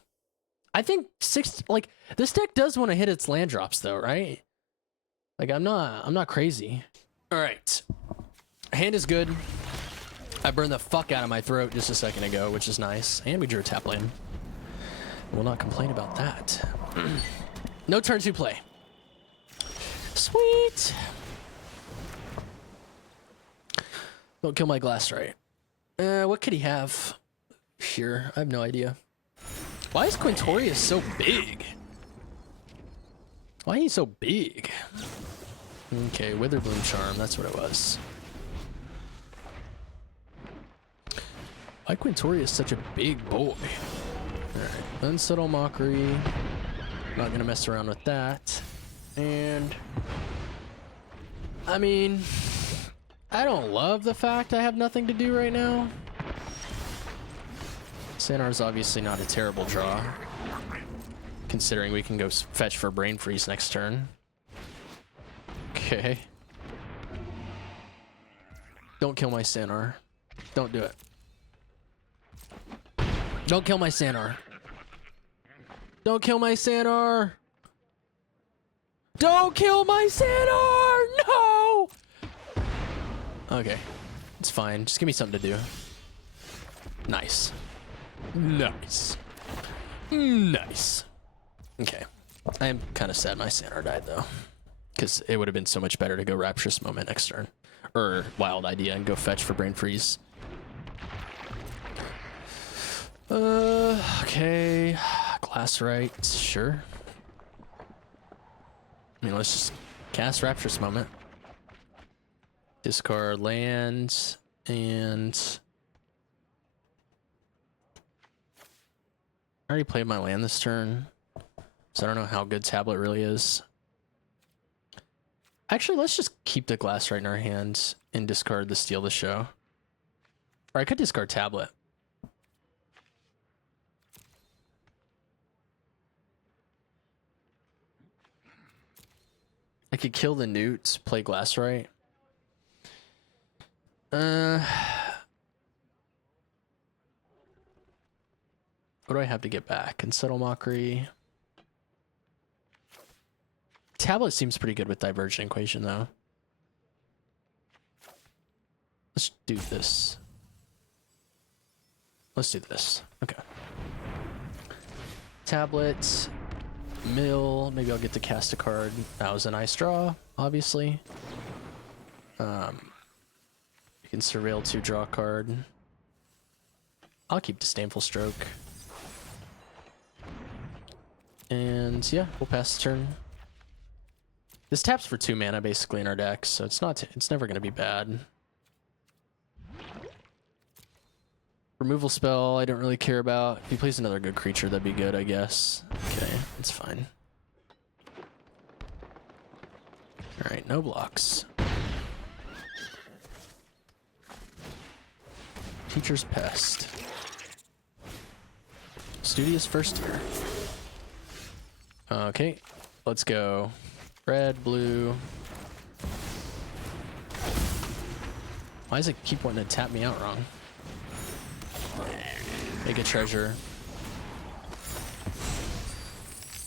I think this deck does want to hit its land drops, though, right? Like, I'm not crazy. All right. Hand is good. I burned the fuck out of my throat just a second ago, which is nice. And we drew a tap land. Will not complain about that. No turn 2 play. Sweet. Don't kill my glass right. What could he have here? I have no idea. Why is Quintorius so big? Why is he so big? Okay, Witherbloom Charm, that's what it was. Why Quintorius such a big boy? Alright, Unsubtle Mockery. Not gonna mess around with that. And... I mean... I don't love the fact I have nothing to do right now. Sanar's obviously not a terrible draw, considering we can go fetch for Brain Freeze next turn. Okay. Don't kill my Sanar. Don't do it. Don't kill my Sanar. Don't kill my Sanar. Don't kill my Sanar! No! Okay. It's fine. Just give me something to do. Nice. Nice. Nice. Okay. I am kind of sad my Sanar died, though. Because it would have been so much better to go Rapturous Moment next turn. Or Wild Idea and go fetch for Brain Freeze. Okay. Glassrite, sure. I mean, let's just cast Rapturous Moment. Discard land, and... I already played my land this turn, so I don't know how good Tablet really is. Actually, let's just keep the Glassrite in our hand and discard the Steal the Show. Or I could discard Tablet. I could kill the Newt, play Glassrite. What do I have to get back? And Subtle Mockery. Tablet seems pretty good with Divergent Equation, though. Let's do this. Let's do this. Okay. Tablet. Mill. Maybe I'll get to cast a card. That was a nice draw, obviously. You can Surveil to draw a card. I'll keep Disdainful Stroke. And yeah, we'll pass the turn. This taps for 2 mana basically in our deck, so it's never gonna be bad. Removal spell I don't really care about. If he plays another good creature, that'd be good, I guess. Okay, it's fine. Alright, no blocks. Teacher's Pest. Studious First Year. Okay, let's go. Red, blue. Why does it keep wanting to tap me out wrong? Make a treasure.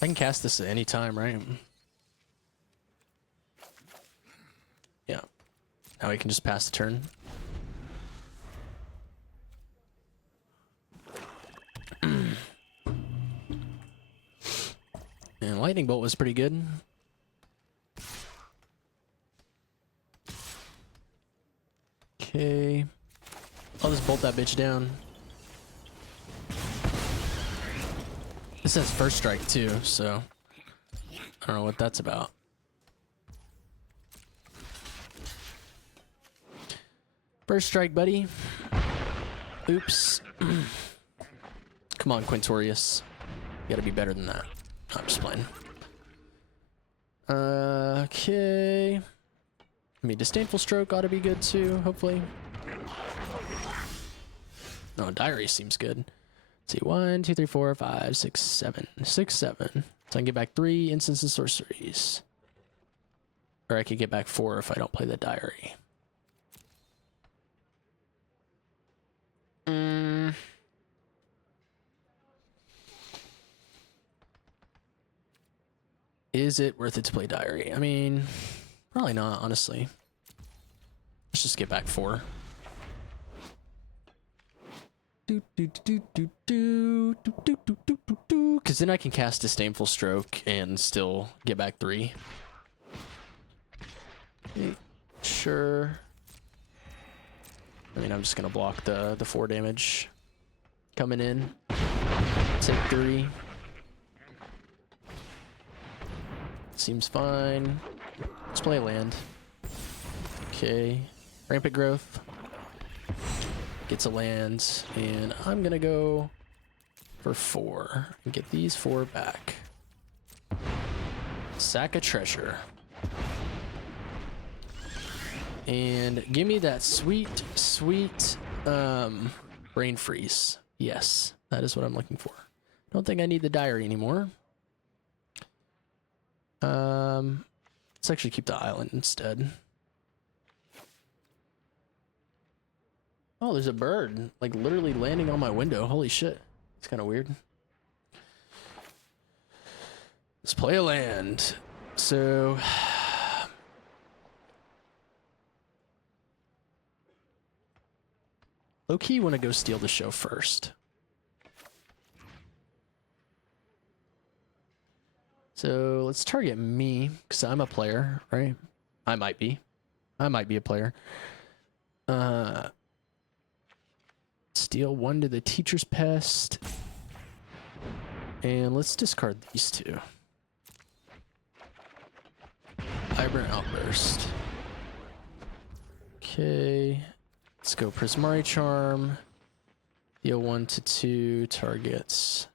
I can cast this at any time, right? Yeah. Now we can just pass the turn. And Lightning Bolt was pretty good. Okay. I'll just bolt that bitch down. This says first strike too, so I don't know what that's about. First strike, buddy. Oops. Come on, Quintorius. You gotta be better than that. No, I'm just playing. Okay. I mean, Disdainful Stroke ought to be good too, hopefully. No, Diary seems good. Let's see, 1, 2, 3, 4, 5, 6, 7. 6, 7. So I can get back 3 instants and sorceries. Or I could get back 4 if I don't play the Diary. Is it worth it to play Diary? I mean, probably not, honestly. Let's just get back 4. Because then I can cast Disdainful Stroke and still get back 3. Sure. I mean, I'm just gonna block the 4 damage coming in. Take 3. Seems fine. Let's play land. Okay. Rampant Growth. Gets a land. And I'm gonna go for 4. And get these 4 back. Sack a treasure. And give me that sweet, sweet brain freeze. Yes, that is what I'm looking for. Don't think I need the diary anymore. Let's actually keep the island instead. Oh, there's a bird, like literally landing on my window. Holy shit. It's kind of weird. Let's play a land. So... low-key want to go steal the show first. So let's target me, because I'm a player, right? I might be. I might be a player. Steal 1 to the Teacher's Pest. And let's discard these 2. Vibrant Outburst. Okay. Let's go Prismari Charm. Deal 1 to 2 targets.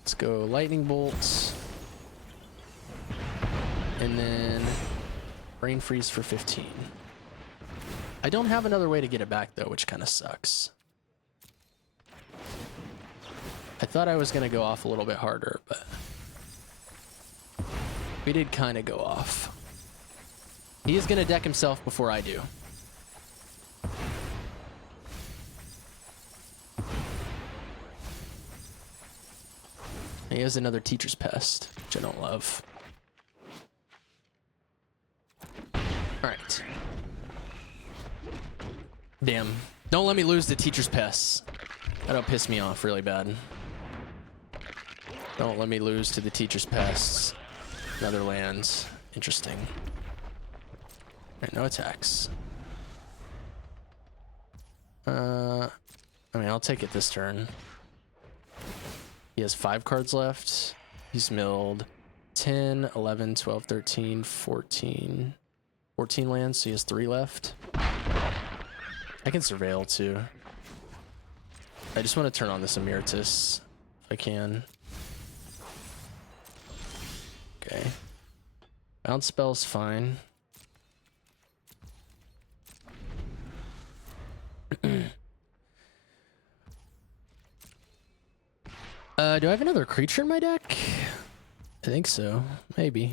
Let's go Lightning Bolt. And then Brain Freeze for 15. I don't have another way to get it back though, which kind of sucks. I thought I was going to go off a little bit harder, but we did kind of go off. He is going to deck himself before I do. He has another Teacher's Pest, which I don't love. Alright. Damn. Don't let me lose the Teacher's Pests. That'll piss me off really bad. Don't let me lose to the Teacher's Pests. Another land. Interesting. Alright, no attacks. I mean, I'll take it this turn. He has 5 cards left. He's milled 10, 11, 12, 13, 14. 14 lands, so he has 3 left. I can surveil too. I just want to turn on this Emeritus if I can. Okay. Bounce spell's fine. Do I have another creature in my deck? I think so. Maybe.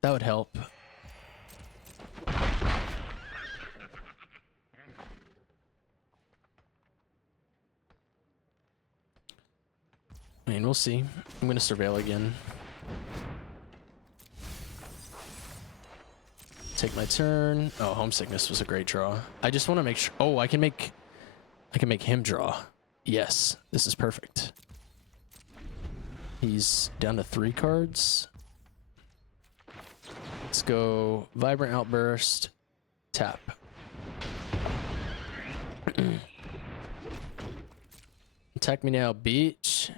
That would help. I mean, we'll see. I'm gonna surveil again. Take my turn. Oh, Homesickness was a great draw. I just want to make sure. Oh, I can make him draw. Yes, this is perfect. He's down to 3 cards. Let's go Vibrant Outburst, tap. Attack me now, beach.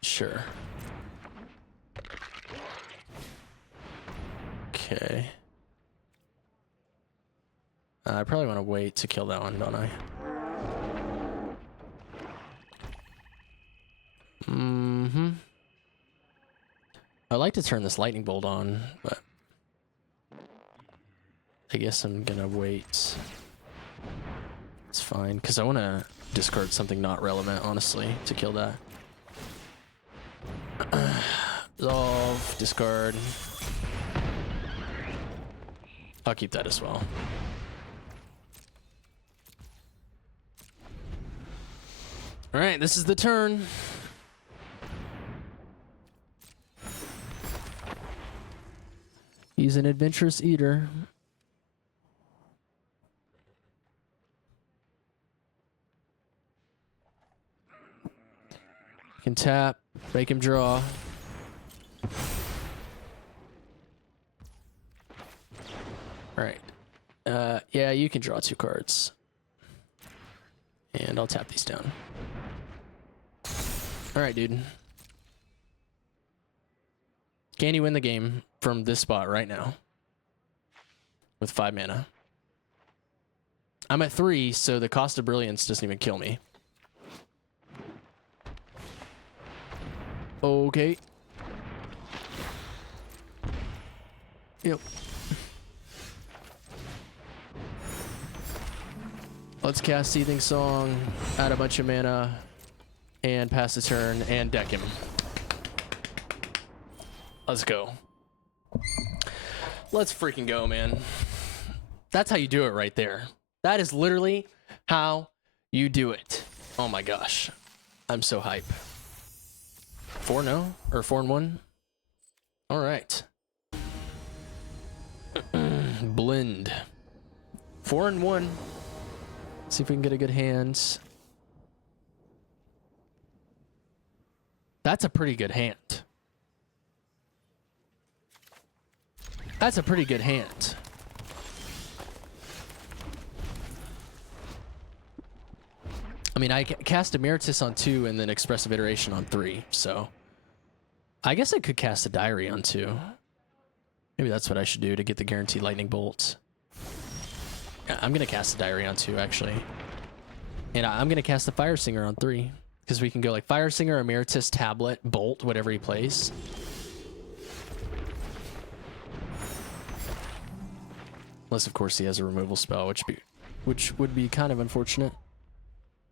Sure. Okay. I probably want to wait to kill that one, don't I? Mm-hmm. I'd like to turn this lightning bolt on, but I guess I'm gonna wait. It's fine, because I want to discard something not relevant, honestly, to kill that. Resolve, discard. I'll keep that as well. All right, this is the turn. He's an adventurous eater. Can tap, make him draw. All right. Yeah, you can draw 2 cards. And I'll tap these down. All right, dude. Can you win the game from this spot right now? With 5 mana. I'm at 3, so the cost of brilliance doesn't even kill me. Okay. Yep. Let's cast Seething Song, add a bunch of mana, and pass the turn, and deck him. Let's go. Let's freaking go, man. That's how you do it right there. That is literally how you do it. Oh my gosh. I'm so hype. 4-0? Or 4-1? All right. Blend. 4-1. See if we can get a good hand. That's a pretty good hand. That's a pretty good hand. I mean, I cast Emeritus on 2 and then Expressive Iteration on 3, so I guess I could cast a Diary on 2. Maybe that's what I should do to get the guaranteed Lightning Bolt. Yeah, I'm going to cast a Diary on 2, actually. And I'm going to cast the Fire Singer on 3, because we can go like Fire Singer, Emeritus, Tablet, Bolt, whatever he plays. Unless, of course, he has a removal spell, which would be kind of unfortunate.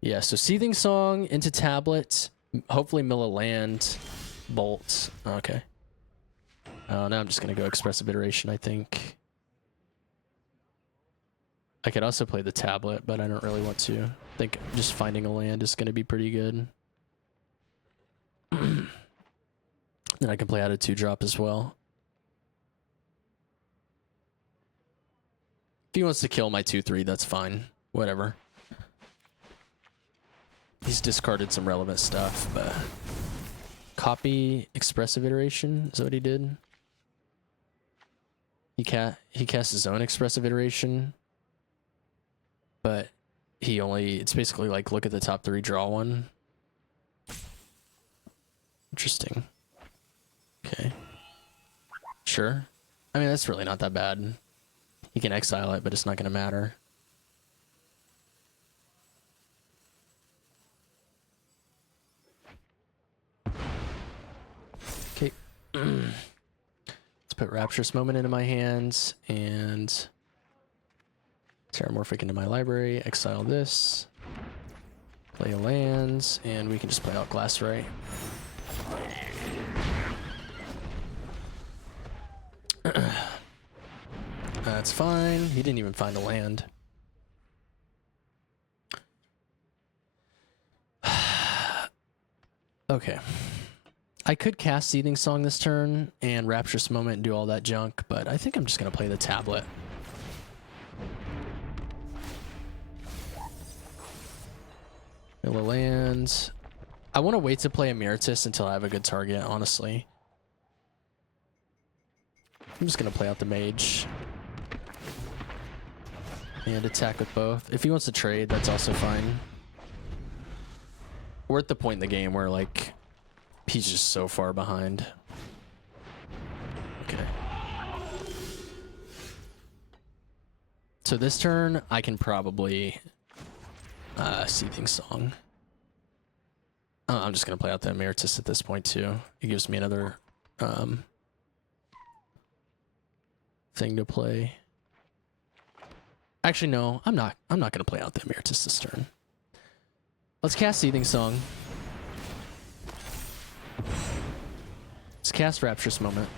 Yeah, so Seething Song into Tablet, hopefully mill a land, Bolt. Okay. Now I'm just going to go Expressive Iteration, I think. I could also play the Tablet, but I don't really want to. I think just finding a land is going to be pretty good. Then I can play out a 2-drop as well. If he wants to kill my 2/3, that's fine. Whatever. He's discarded some relevant stuff, but... Copy Expressive Iteration? Is that what he did? He cast his own Expressive Iteration. But he only... It's basically like, look at the top 3, draw 1. Interesting. Okay. Sure. I mean, that's really not that bad. He can exile it, but it's not going to matter. Okay. Let's put Rapturous Moment into my hands and Terramorphic into my library. Exile this. Play lands, and we can just play out Glassray. That's fine. He didn't even find a land. Okay. I could cast Seething Song this turn and Rapturous Moment and do all that junk, but I think I'm just going to play the Tablet. Mill a land. I want to wait to play Emeritus until I have a good target, honestly. I'm just gonna play out the mage. And attack with both. If he wants to trade, that's also fine. We're at the point in the game where, like, he's just so far behind. Okay. So this turn, I can probably Seething Song. I'm just going to play out the Emeritus at this point, too. It gives me another thing to play. Actually, no, I'm not going to play out the Emeritus this turn. Let's cast Seething Song. Let's cast Rapturous Moment.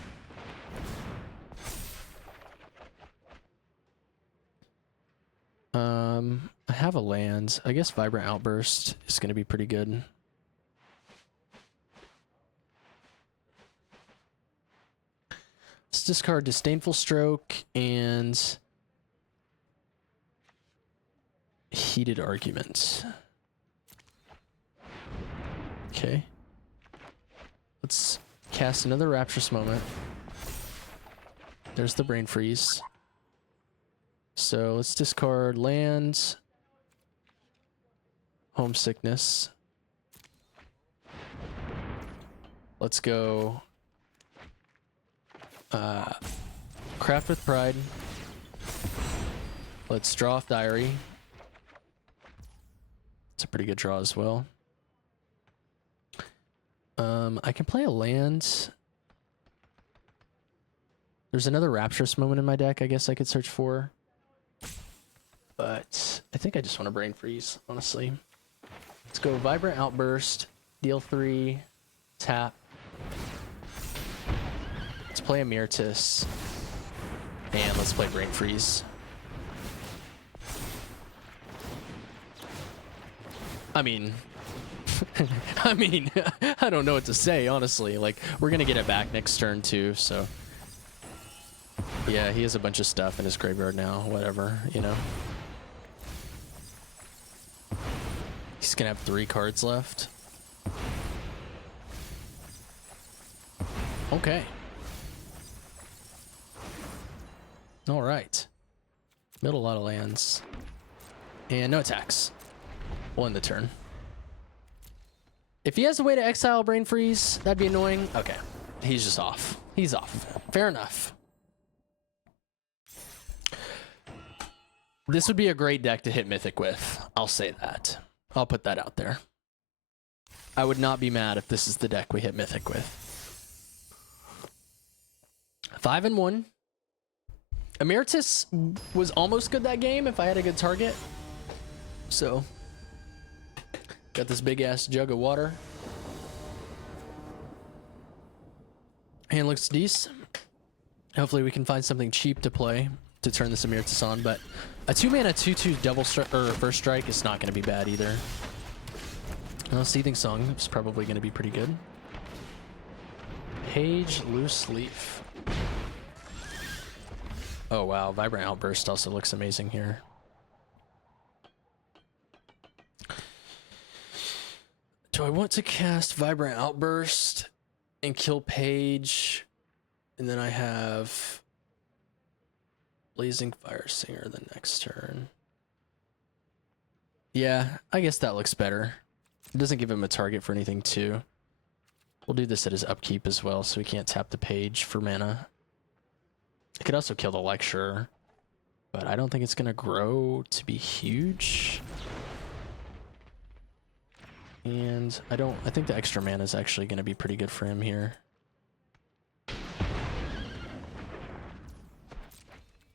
I have a land. I guess Vibrant Outburst is going to be pretty good. Let's discard Disdainful Stroke and Heated Argument. Okay. Let's cast another Rapturous Moment. There's the Brain Freeze. So let's discard lands, Homesickness. Let's go Craft with Pride. Let's draw off Diary. It's a pretty good draw as well. I can play a land. There's another Rapturous Moment in my deck I guess I could search for. But I think I just want to Brain Freeze, honestly. Let's go Vibrant Outburst, deal 3, tap. Let's play Emeritus. And let's play Brain Freeze. I mean, I don't know what to say, honestly. Like, we're going to get it back next turn, too, so. Yeah, he has a bunch of stuff in his graveyard now, whatever, you know. He's going to have 3 cards left. Okay. All right. Build a lot of lands. And no attacks. We'll end the turn. If he has a way to exile Brain Freeze, that'd be annoying. Okay. He's just off. He's off. Fair enough. This would be a great deck to hit Mythic with. I'll say that. I'll put that out there. I would not be mad if this is the deck we hit Mythic with. 5-1. Emeritus was almost good that game if I had a good target. So, got this big ass jug of water. Hand looks decent. Hopefully we can find something cheap to play to turn this Emeritus on, but a 2-mana 2/2 double strike or first strike is not going to be bad either. Well, Seething Song is probably going to be pretty good. Page Loose Leaf. Oh wow, Vibrant Outburst also looks amazing here. Do I want to cast Vibrant Outburst and kill Page? And then I have Blazing Fire Singer the next turn. Yeah, I guess that looks better. It doesn't give him a target for anything too. We'll do this at his upkeep as well, so we can't tap the Page for mana. I could also kill the Lecturer, but I don't think it's gonna grow to be huge. And I think the extra mana is actually gonna be pretty good for him here.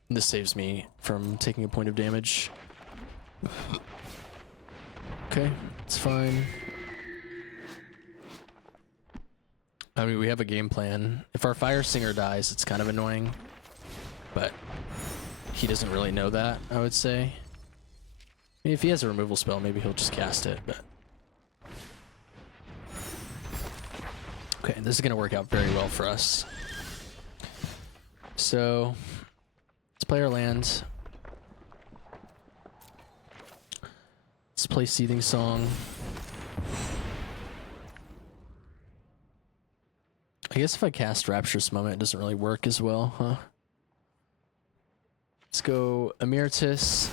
This saves me from taking a point of damage. Okay, it's fine. I mean, we have a game plan. If our Fire Singer dies, it's kind of annoying. But he doesn't really know that, I would say. I mean, if he has a removal spell, maybe he'll just cast it, but... Okay, this is going to work out very well for us. So... let's play our land. Let's play Seething Song. I guess if I cast Rapturous Moment, it doesn't really work as well, huh? Let's go Emeritus.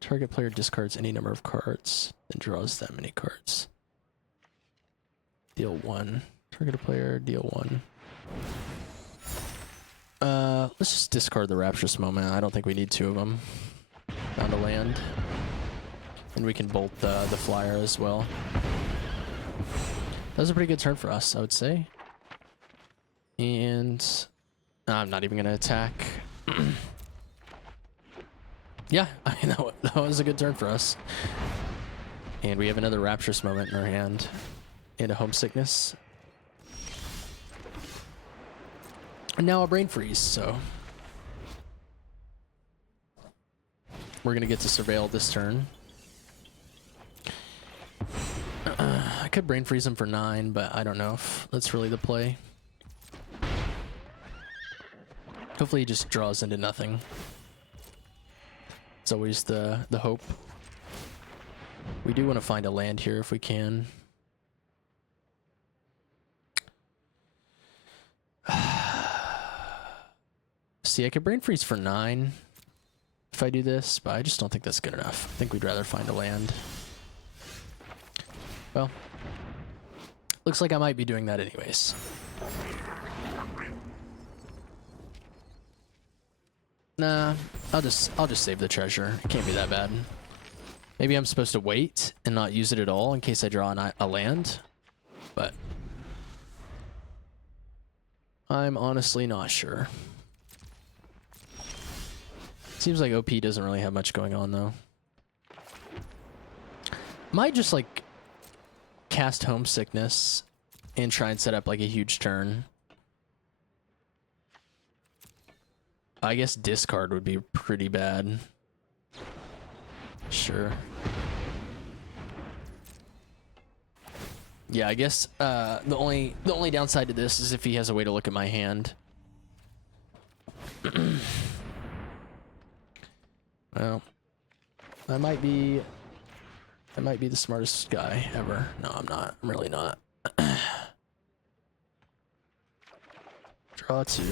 Target player discards any number of cards and draws that many cards. Deal 1. Target player, deal 1. Let's just discard the Rapturous Moment. I don't think we need 2 of them. Found a land. And we can bolt the flyer as well. That was a pretty good turn for us, I would say. And I'm not even going to attack. Yeah, I know that was a good turn for us. And we have another Rapturous Moment in our hand. And a Homesickness. And now a Brain Freeze, so... we're going to get to Surveil this turn. I could Brain Freeze him for 9, but I don't know if that's really the play. Hopefully he just draws into nothing. It's always the hope. We do want to find a land here if we can. See, I could Brain Freeze for 9 if I do this, but I just don't think that's good enough. I think we'd rather find a land. Well, looks like I might be doing that anyways. Nah, I'll just save the treasure. It can't be that bad. Maybe I'm supposed to wait and not use it at all in case I draw a land, but I'm honestly not sure. Seems like OP doesn't really have much going on though. Might just like cast Homesickness and try and set up like a huge turn. I guess discard would be pretty bad. Sure. Yeah, I guess the only downside to this is if he has a way to look at my hand. Well, I might be the smartest guy ever. No, I'm not. I'm really not. Draw 2.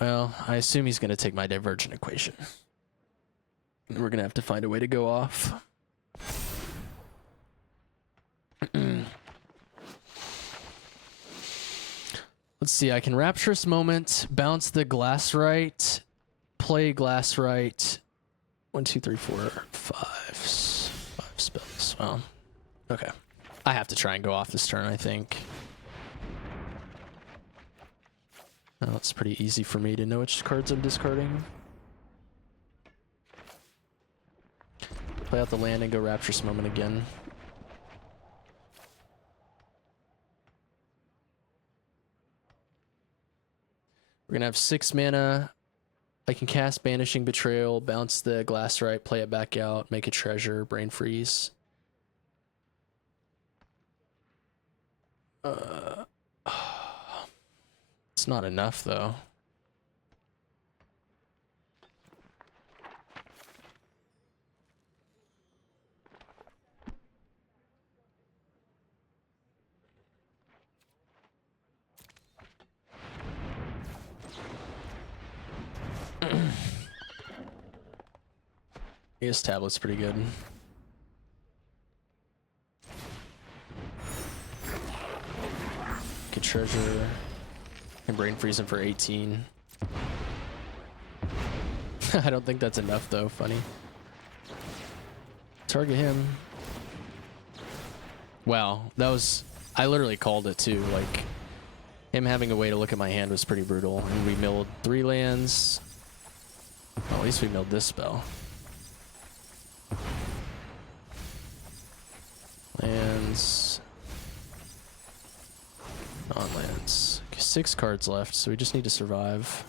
Well, I assume he's going to take my Divergent Equation. We're going to have to find a way to go off. Let's see, I can Rapturous Moment, bounce the Glassrite, play Glassrite. 1, 2, 3, 4, 5 spells. Well, okay. I have to try and go off this turn, I think. Well, it's pretty easy for me to know which cards I'm discarding. Play out the land and go Rapturous Moment again. We're gonna have 6 mana. I can cast Banishing Betrayal, bounce the Glassrite, play it back out, make a treasure, Brain Freeze. It's not enough though. I guess Tablet's pretty good. Get treasure and Brain Freeze him for 18. I don't think that's enough though, funny. Target him. Wow, that was... I literally called it too, like... him having a way to look at my hand was pretty brutal. And we milled 3 lands. Well, at least we milled this spell. Lands. Non-lands. Okay, 6 cards left, so we just need to survive.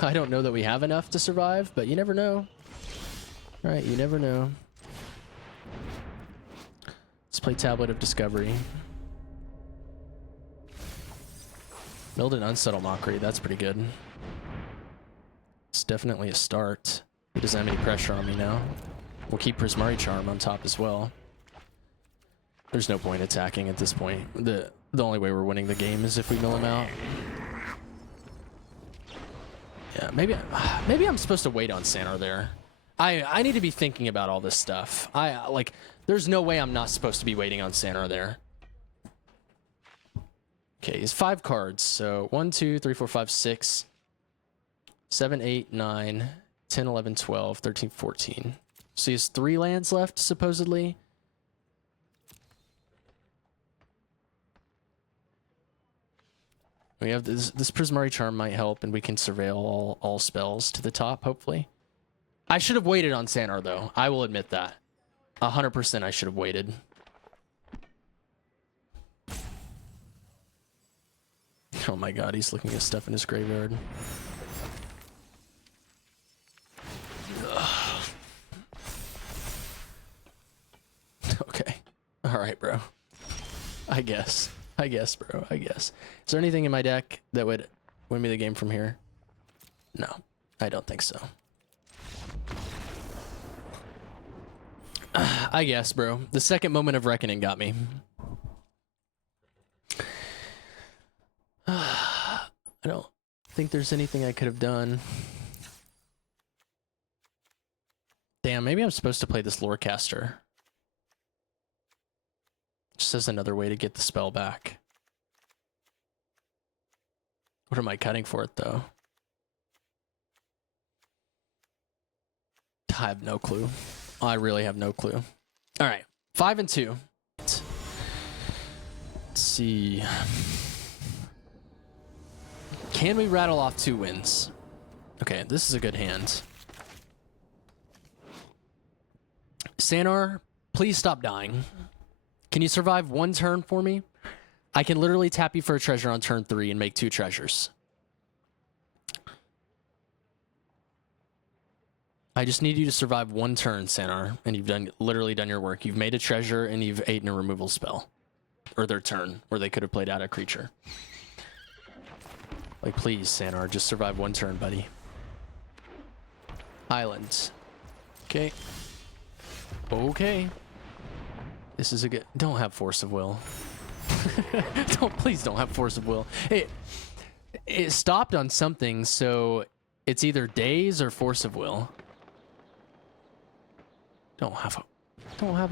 I don't know that we have enough to survive, but you never know. Alright, you never know. Let's play Tablet of Discovery. Milled an Unsettled Mockery, that's pretty good. It's definitely a start. He doesn't have any pressure on me now. We'll keep Prismari Charm on top as well. There's no point attacking at this point. The only way we're winning the game is if we mill him out. Yeah, maybe I'm supposed to wait on Sanar there. I need to be thinking about all this stuff. Like, there's no way I'm not supposed to be waiting on Sanar there. Okay, he's 5 cards. So 1, 2, 3, 4, 5, 6, 7, 8, 9, 10, 11, 12, 13, 14. So he has 3 lands left, supposedly. We have this Prismari Charm might help, and we can surveil all spells to the top, hopefully. I should have waited on Sanar, though. I will admit that. 100% I should have waited. Oh my god, he's looking at stuff in his graveyard. Okay. Alright, bro. I guess, bro. I guess. Is there anything in my deck that would win me the game from here? No, I don't think so. I guess, bro. The second moment of reckoning got me. I don't think there's anything I could have done. Damn, maybe I'm supposed to play this Lorecaster. Just as another way to get the spell back. What am I cutting for it, though? I have no clue. I really have no clue. All right, 5 and 2. Let's see. Can we rattle off 2 wins? Okay, this is a good hand. Sanar, please stop dying. Can you survive 1 turn for me? I can literally tap you for a treasure on turn 3 and make 2 treasures. I just need you to survive 1 turn, Sanar, and you've literally done your work. You've made a treasure and you've eaten a removal spell. Or their turn, where they could have played out a creature. Like, please, Sanar, just survive 1 turn, buddy. Islands. Okay. Okay. This is a good... Don't have Force of Will. Please don't have Force of Will. It stopped on something, so it's either Daze or Force of Will. Don't have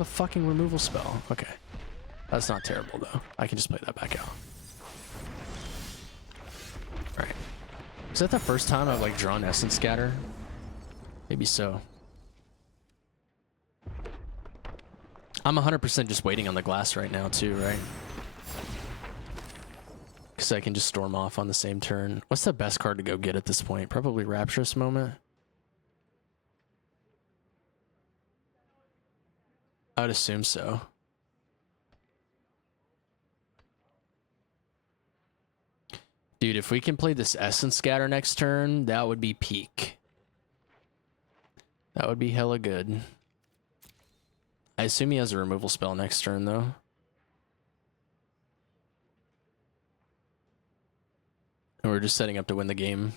a fucking removal spell. Okay. That's not terrible, though. I can just play that back out. Alright. Is that the first time I've, like, drawn Essence Scatter? Maybe so. I'm 100% just waiting on the glass right now, too, right? Because I can just storm off on the same turn. What's the best card to go get at this point? Probably Rapturous Moment. I would assume so. Dude, if we can play this Essence Scatter next turn, that would be peak. That would be hella good. I assume he has a removal spell next turn, though. And we're just setting up to win the game.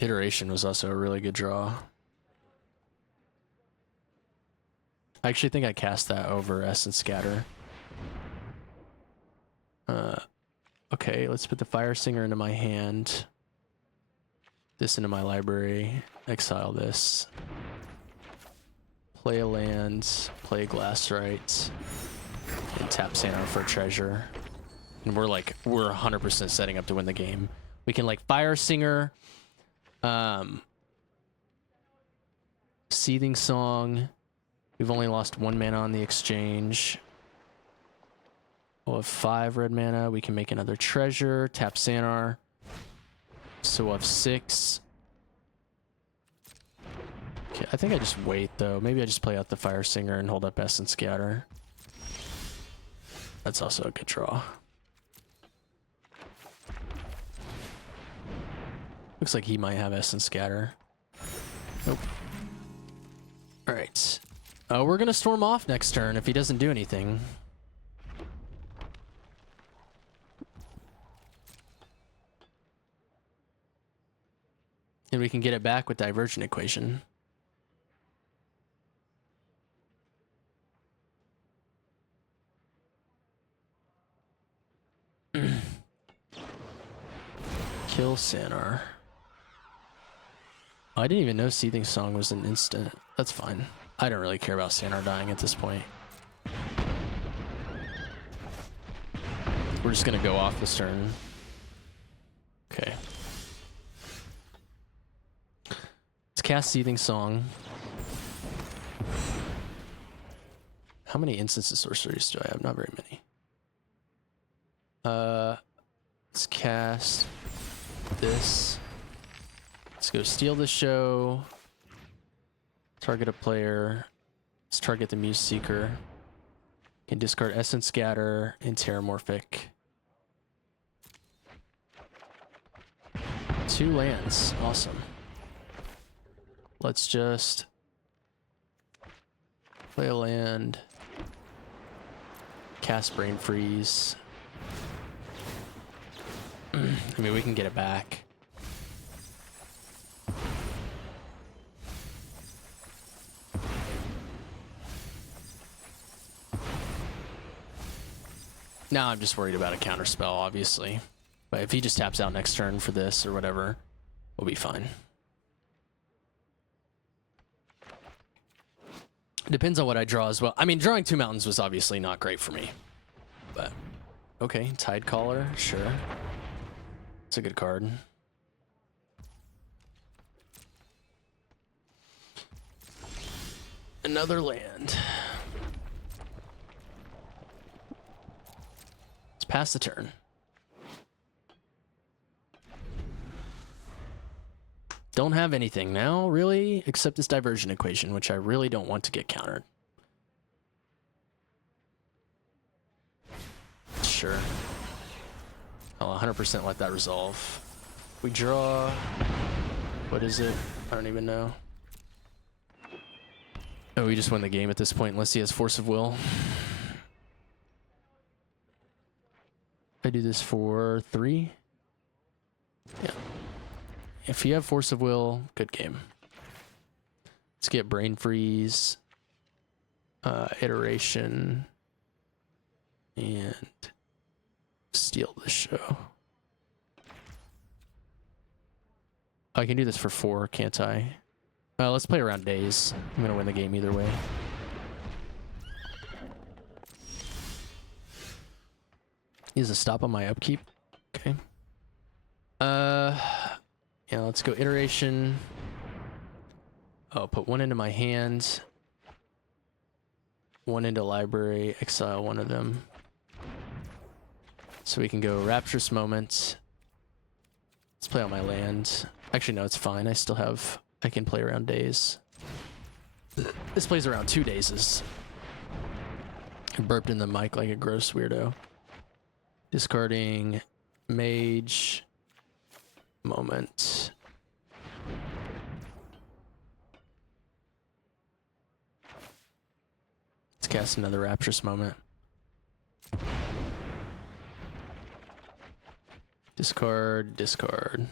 Iteration was also a really good draw. I actually think I cast that over Essence Scatter. Okay, let's put the Fire Singer into my hand. This into my library. Exile this. Play a land. Play a Glassrite. And tap Sanar for a treasure. And we're 100% setting up to win the game. We can like Fire Singer. Seething Song. We've only lost 1 mana on the exchange. We'll have 5 red mana. We can make another treasure. Tap Sanar. So we'll have 6. Okay, I think I just wait, though. Maybe I just play out the Fire Singer and hold up Essence Scatter. That's also a good draw. Looks like he might have Essence Scatter. Nope. Alright. We're going to storm off next turn if he doesn't do anything. And we can get it back with divergent equation. Kill Sanar. Oh, I didn't even know Seething Song was an instant. That's fine. I don't really care about Sanar dying at this point. We're just gonna go off this turn. Okay. Let's cast Seething Song. How many instances sorceries do I have? Not very many. Let's cast this. Let's go steal the show. Target a player. Let's target the Muse Seeker. Can discard Essence Scatter and Terramorphic. 2 lands. Awesome. Let's just play a land. Cast Brain Freeze. I mean, we can get it back. Now I'm just worried about a counterspell, obviously. But if he just taps out next turn for this or whatever, we'll be fine. Depends on what I draw as well. I mean, drawing 2 mountains was obviously not great for me. But, okay, Tidecaller, sure. It's a good card. Another land. Let's pass the turn. Don't have anything now, really, except this diversion equation, which I really don't want to get countered. Sure. I'll 100% let that resolve. We draw... What is it? I don't even know. Oh, we just win the game at this point, unless he has Force of Will. I do this for 3. Yeah. If you have Force of Will, good game. Let's get Brain Freeze, Iteration, and steal the show. I can do this for 4, can't I? Let's play around days. I'm gonna win the game either way. He has a stop on my upkeep. Okay. Yeah, let's go Iteration. Oh, put 1 into my hand. 1 into library, exile 1 of them. So we can go Rapturous Moment. Let's play on my land. Actually, no, it's fine. I can play around days. This plays around 2 days. I burped in the mic like a gross weirdo. Discarding Mage. Moment. Let's cast another Rapturous Moment. Discard, discard.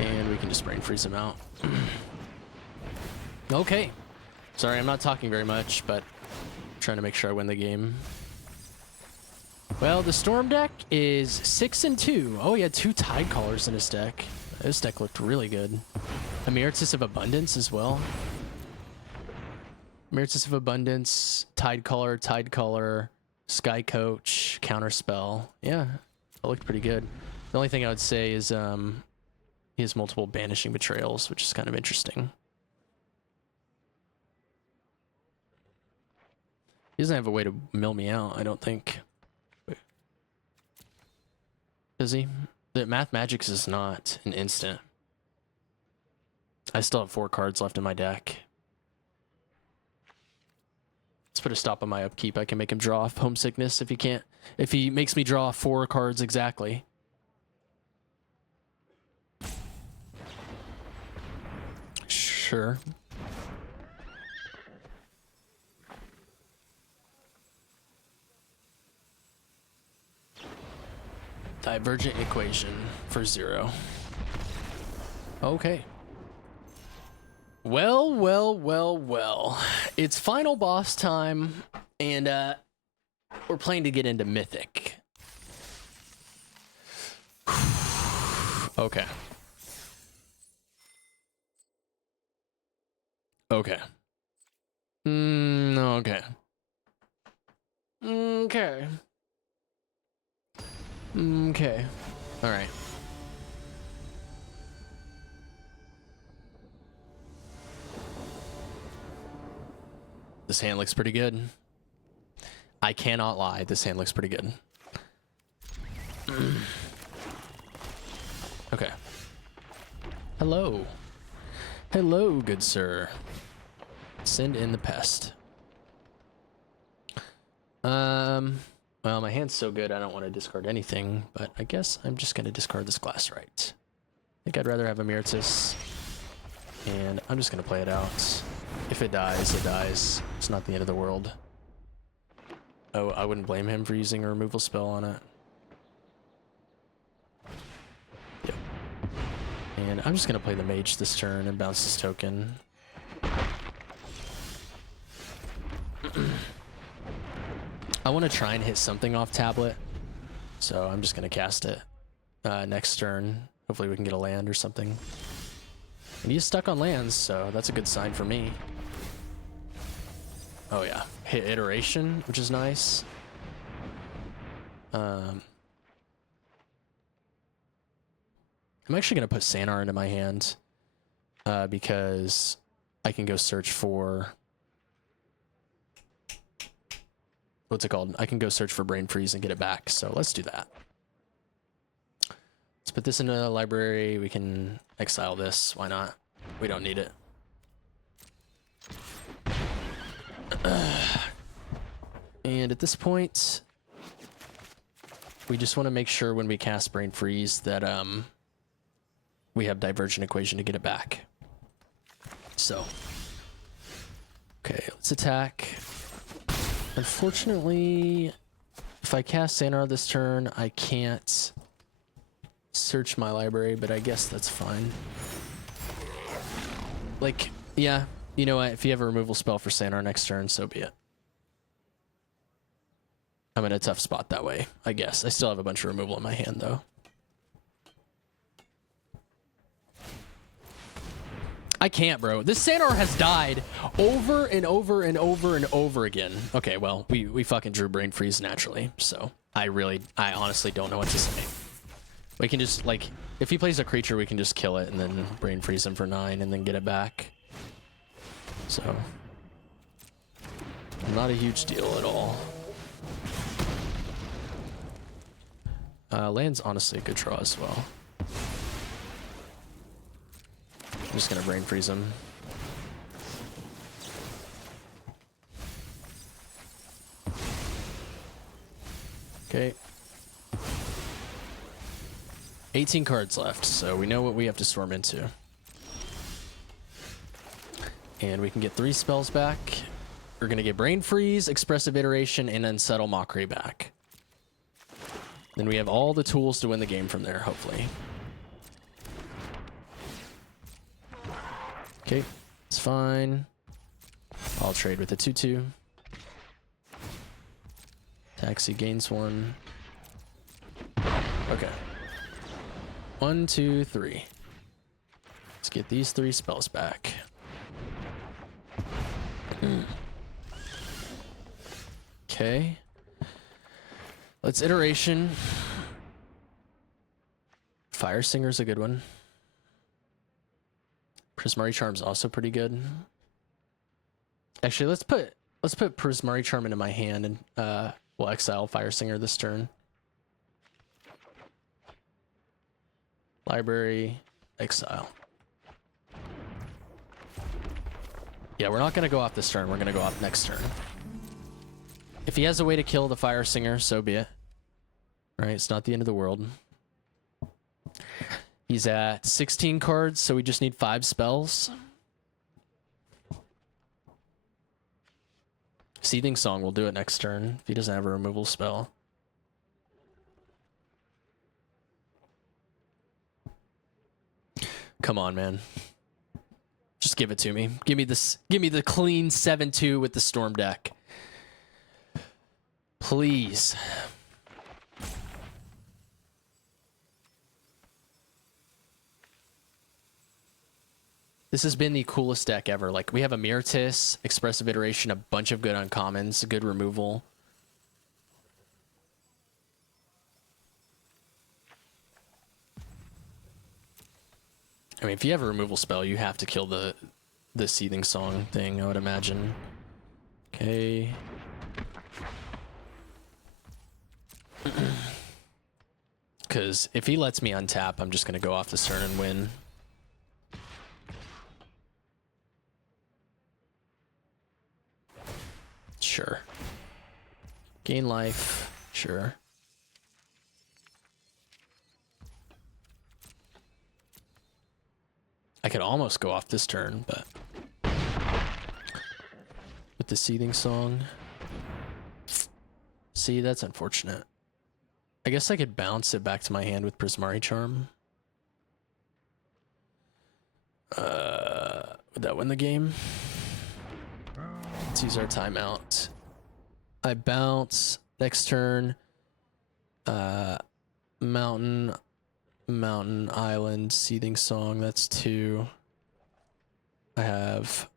And we can just Brain Freeze him out. Okay. Sorry, I'm not talking very much, but I'm trying to make sure I win the game. Well, the Storm deck is 6-2. Oh, he had 2 Tidecallers in his deck. This deck looked really good. A Emeritus of Abundance as well. Emeritus of Abundance, Tidecaller, Sky Coach, Counterspell. Yeah, that looked pretty good. The only thing I would say is he has multiple Banishing Betrayals, which is kind of interesting. He doesn't have a way to mill me out, I don't think. Wait. Does he? The Math Magix is not an instant. I still have 4 cards left in my deck. Let's put a stop on my upkeep. I can make him draw off Homesickness if he can't. If he makes me draw 4 cards exactly. Sure. Divergent equation for 0. Okay. Well. It's final boss time, and we're playing to get into Mythic. Okay. Okay. Okay. Okay. Okay. All right. This hand looks pretty good. I cannot lie. This hand looks pretty good. Okay. Hello. Hello, good sir. Send in the pest. Well, my hand's so good I don't want to discard anything, but I guess I'm just going to discard this glass right. I think I'd rather have a Myrtis, and I'm just going to play it out. If it dies, it dies. It's not the end of the world. Oh, I wouldn't blame him for using a removal spell on it. Yep. And I'm just going to play the mage this turn and bounce this token. I want to try and hit something off tablet, so I'm just going to cast it next turn. Hopefully we can get a land or something. And he's stuck on lands, so that's a good sign for me. Oh yeah, hit iteration, which is nice. I'm actually going to put Sanar into my hand because I can go search for... What's it called? I can go search for Brain Freeze and get it back, so let's do that. Let's put this in a library. We can exile this. Why not? We don't need it. And at this point, we just want to make sure when we cast Brain Freeze that we have Divergent Equation to get it back. So, okay, let's attack. Unfortunately, if I cast Sanar this turn, I can't search my library, but I guess that's fine. Like, yeah, you know what? If you have a removal spell for Sanar next turn, so be it. I'm in a tough spot that way, I guess. I still have a bunch of removal in my hand, though. I can't, bro. This Sanar has died over and over and over and over again. Okay, well, we fucking drew Brain Freeze naturally, so I honestly don't know what to say. We can just, like, if he plays a creature, we can just kill it and then Brain Freeze him for 9 and then get it back. So, not a huge deal at all. Land's honestly a good draw as well. I'm just gonna Brain Freeze him. Okay. 18 cards left, so we know what we have to storm into. And we can get 3 spells back. We're gonna get Brain Freeze, Expressive Iteration, and then Subtle Mockery back. Then we have all the tools to win the game from there, hopefully. Okay, it's fine. I'll trade with a 2/2. Taxi gains 1. Okay. 1, 2, 3. Let's get these 3 spells back. Okay. Let's Iteration. Fire Singer's a good one. Prismari Charm's also pretty good. Actually, let's put Prismari Charm into my hand and we'll exile Fire Singer this turn. Library, exile. Yeah, we're not gonna go off this turn, we're gonna go off next turn. If he has a way to kill the Fire Singer, so be it. Right, it's not the end of the world. He's at 16 cards, so we just need 5 spells. Seething Song will do it next turn if he doesn't have a removal spell. Come on, man. Just give it to me. Give me this. Give me the clean 7-2 with the Storm deck. Please. This has been the coolest deck ever. Like, we have a Emeritus, Expressive Iteration, a bunch of good uncommons, good removal. I mean, if you have a removal spell, you have to kill the Seething Song thing, I would imagine. Okay. Because if he lets me untap, I'm just going to go off this turn and win. Sure. Gain life. Sure. I could almost go off this turn, but with the Seething Song. See, that's unfortunate. I guess I could bounce it back to my hand with Prismari Charm. Would that win the game? Let's use our timeout. I bounce next turn. Mountain, Island, Seething Song. That's 2. I have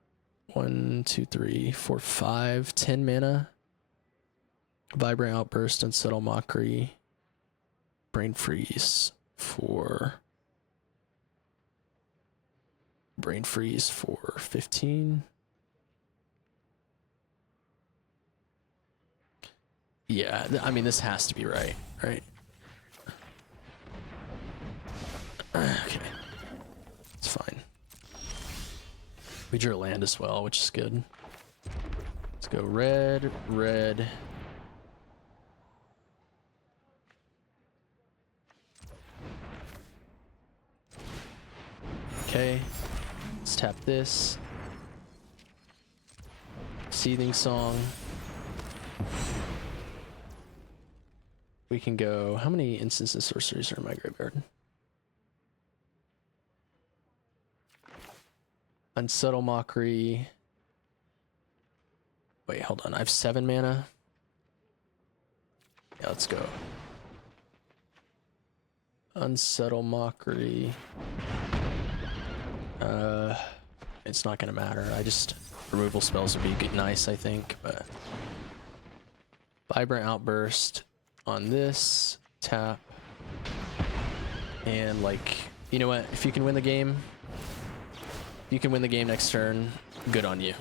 1, 2, 3, 4, 5, 10 mana. Vibrant Outburst, Unsettle Mockery. Brain Freeze for 15. Yeah, I mean, this has to be right? Okay. It's fine. We drew a land as well, which is good. Let's go red, red. Okay. Let's tap this. Seething Song. We can go... How many instances and sorceries are in my graveyard? Unsettle Mockery. Wait, hold on. I have 7 mana. Yeah, let's go. Unsettle Mockery. It's not gonna matter. Removal spells would be nice, I think, but... Vibrant Outburst on this. Tap. And, like, you know what? If you can win the game... You can win the game next turn. Good on you.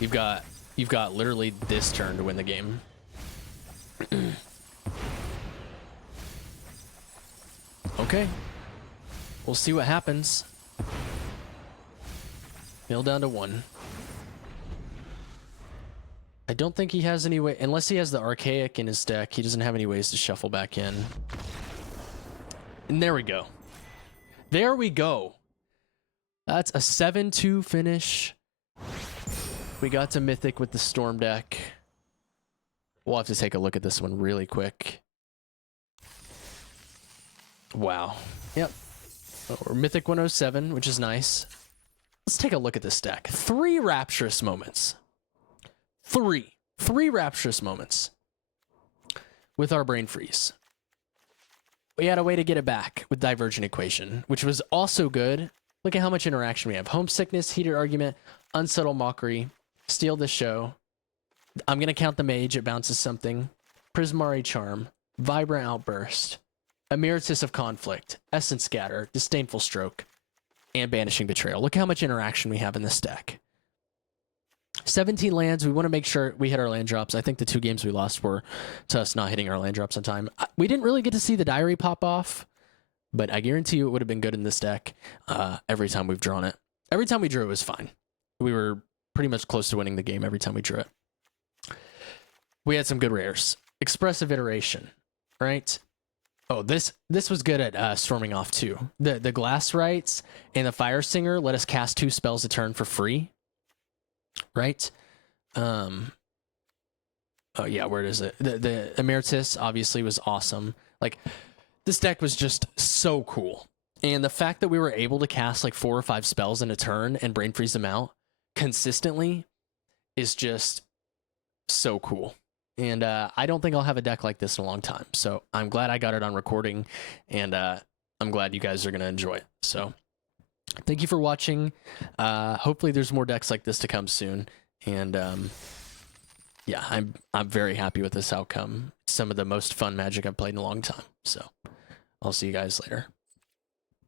You've got literally this turn to win the game. Okay. We'll see what happens. Mill down to 1. I don't think he has any way, unless he has the Archaic in his deck, he doesn't have any ways to shuffle back in. And there we go. There we go. That's a 7-2 finish. We got to Mythic with the Storm deck. We'll have to take a look at this one really quick. Wow. Yep. We're Mythic 107, which is nice. Let's take a look at this deck. 3 Rapturous Moments. 3 Rapturous Moments with our Brain Freeze. We had a way to get it back with Divergent Equation, which was also good. Look at how much interaction we have. Homesickness, Heated Argument, Unsettle Mockery, Steal the Show. I'm going to count the Mage. It bounces something. Prismari Charm, Vibrant Outburst, Emeritus of Conflict, Essence Scatter, Disdainful Stroke, and Banishing Betrayal. Look how much interaction we have in this deck. 17 lands. We want to make sure we hit our land drops. I think the 2 games we lost were to us not hitting our land drops on time. We didn't really get to see the Diary pop off, but I guarantee you it would have been good in this deck every time we've drawn it. Every time we drew it was fine. We were pretty much close to winning the game every time we drew it. We had some good rares. Expressive Iteration, right? Oh, this was good at storming off too. The Glass Rites and the Fire Singer let us cast 2 spells a turn for free. Right? Oh yeah, where is it? The Emeritus obviously was awesome. Like, this deck was just so cool. And the fact that we were able to cast like 4 or 5 spells in a turn and brain freeze them out consistently is just so cool. And I don't think I'll have a deck like this in a long time. So I'm glad I got it on recording, and I'm glad you guys are going to enjoy it. So thank you for watching. Hopefully there's more decks like this to come soon. And yeah, I'm very happy with this outcome. It's some of the most fun Magic I've played in a long time. So I'll see you guys later.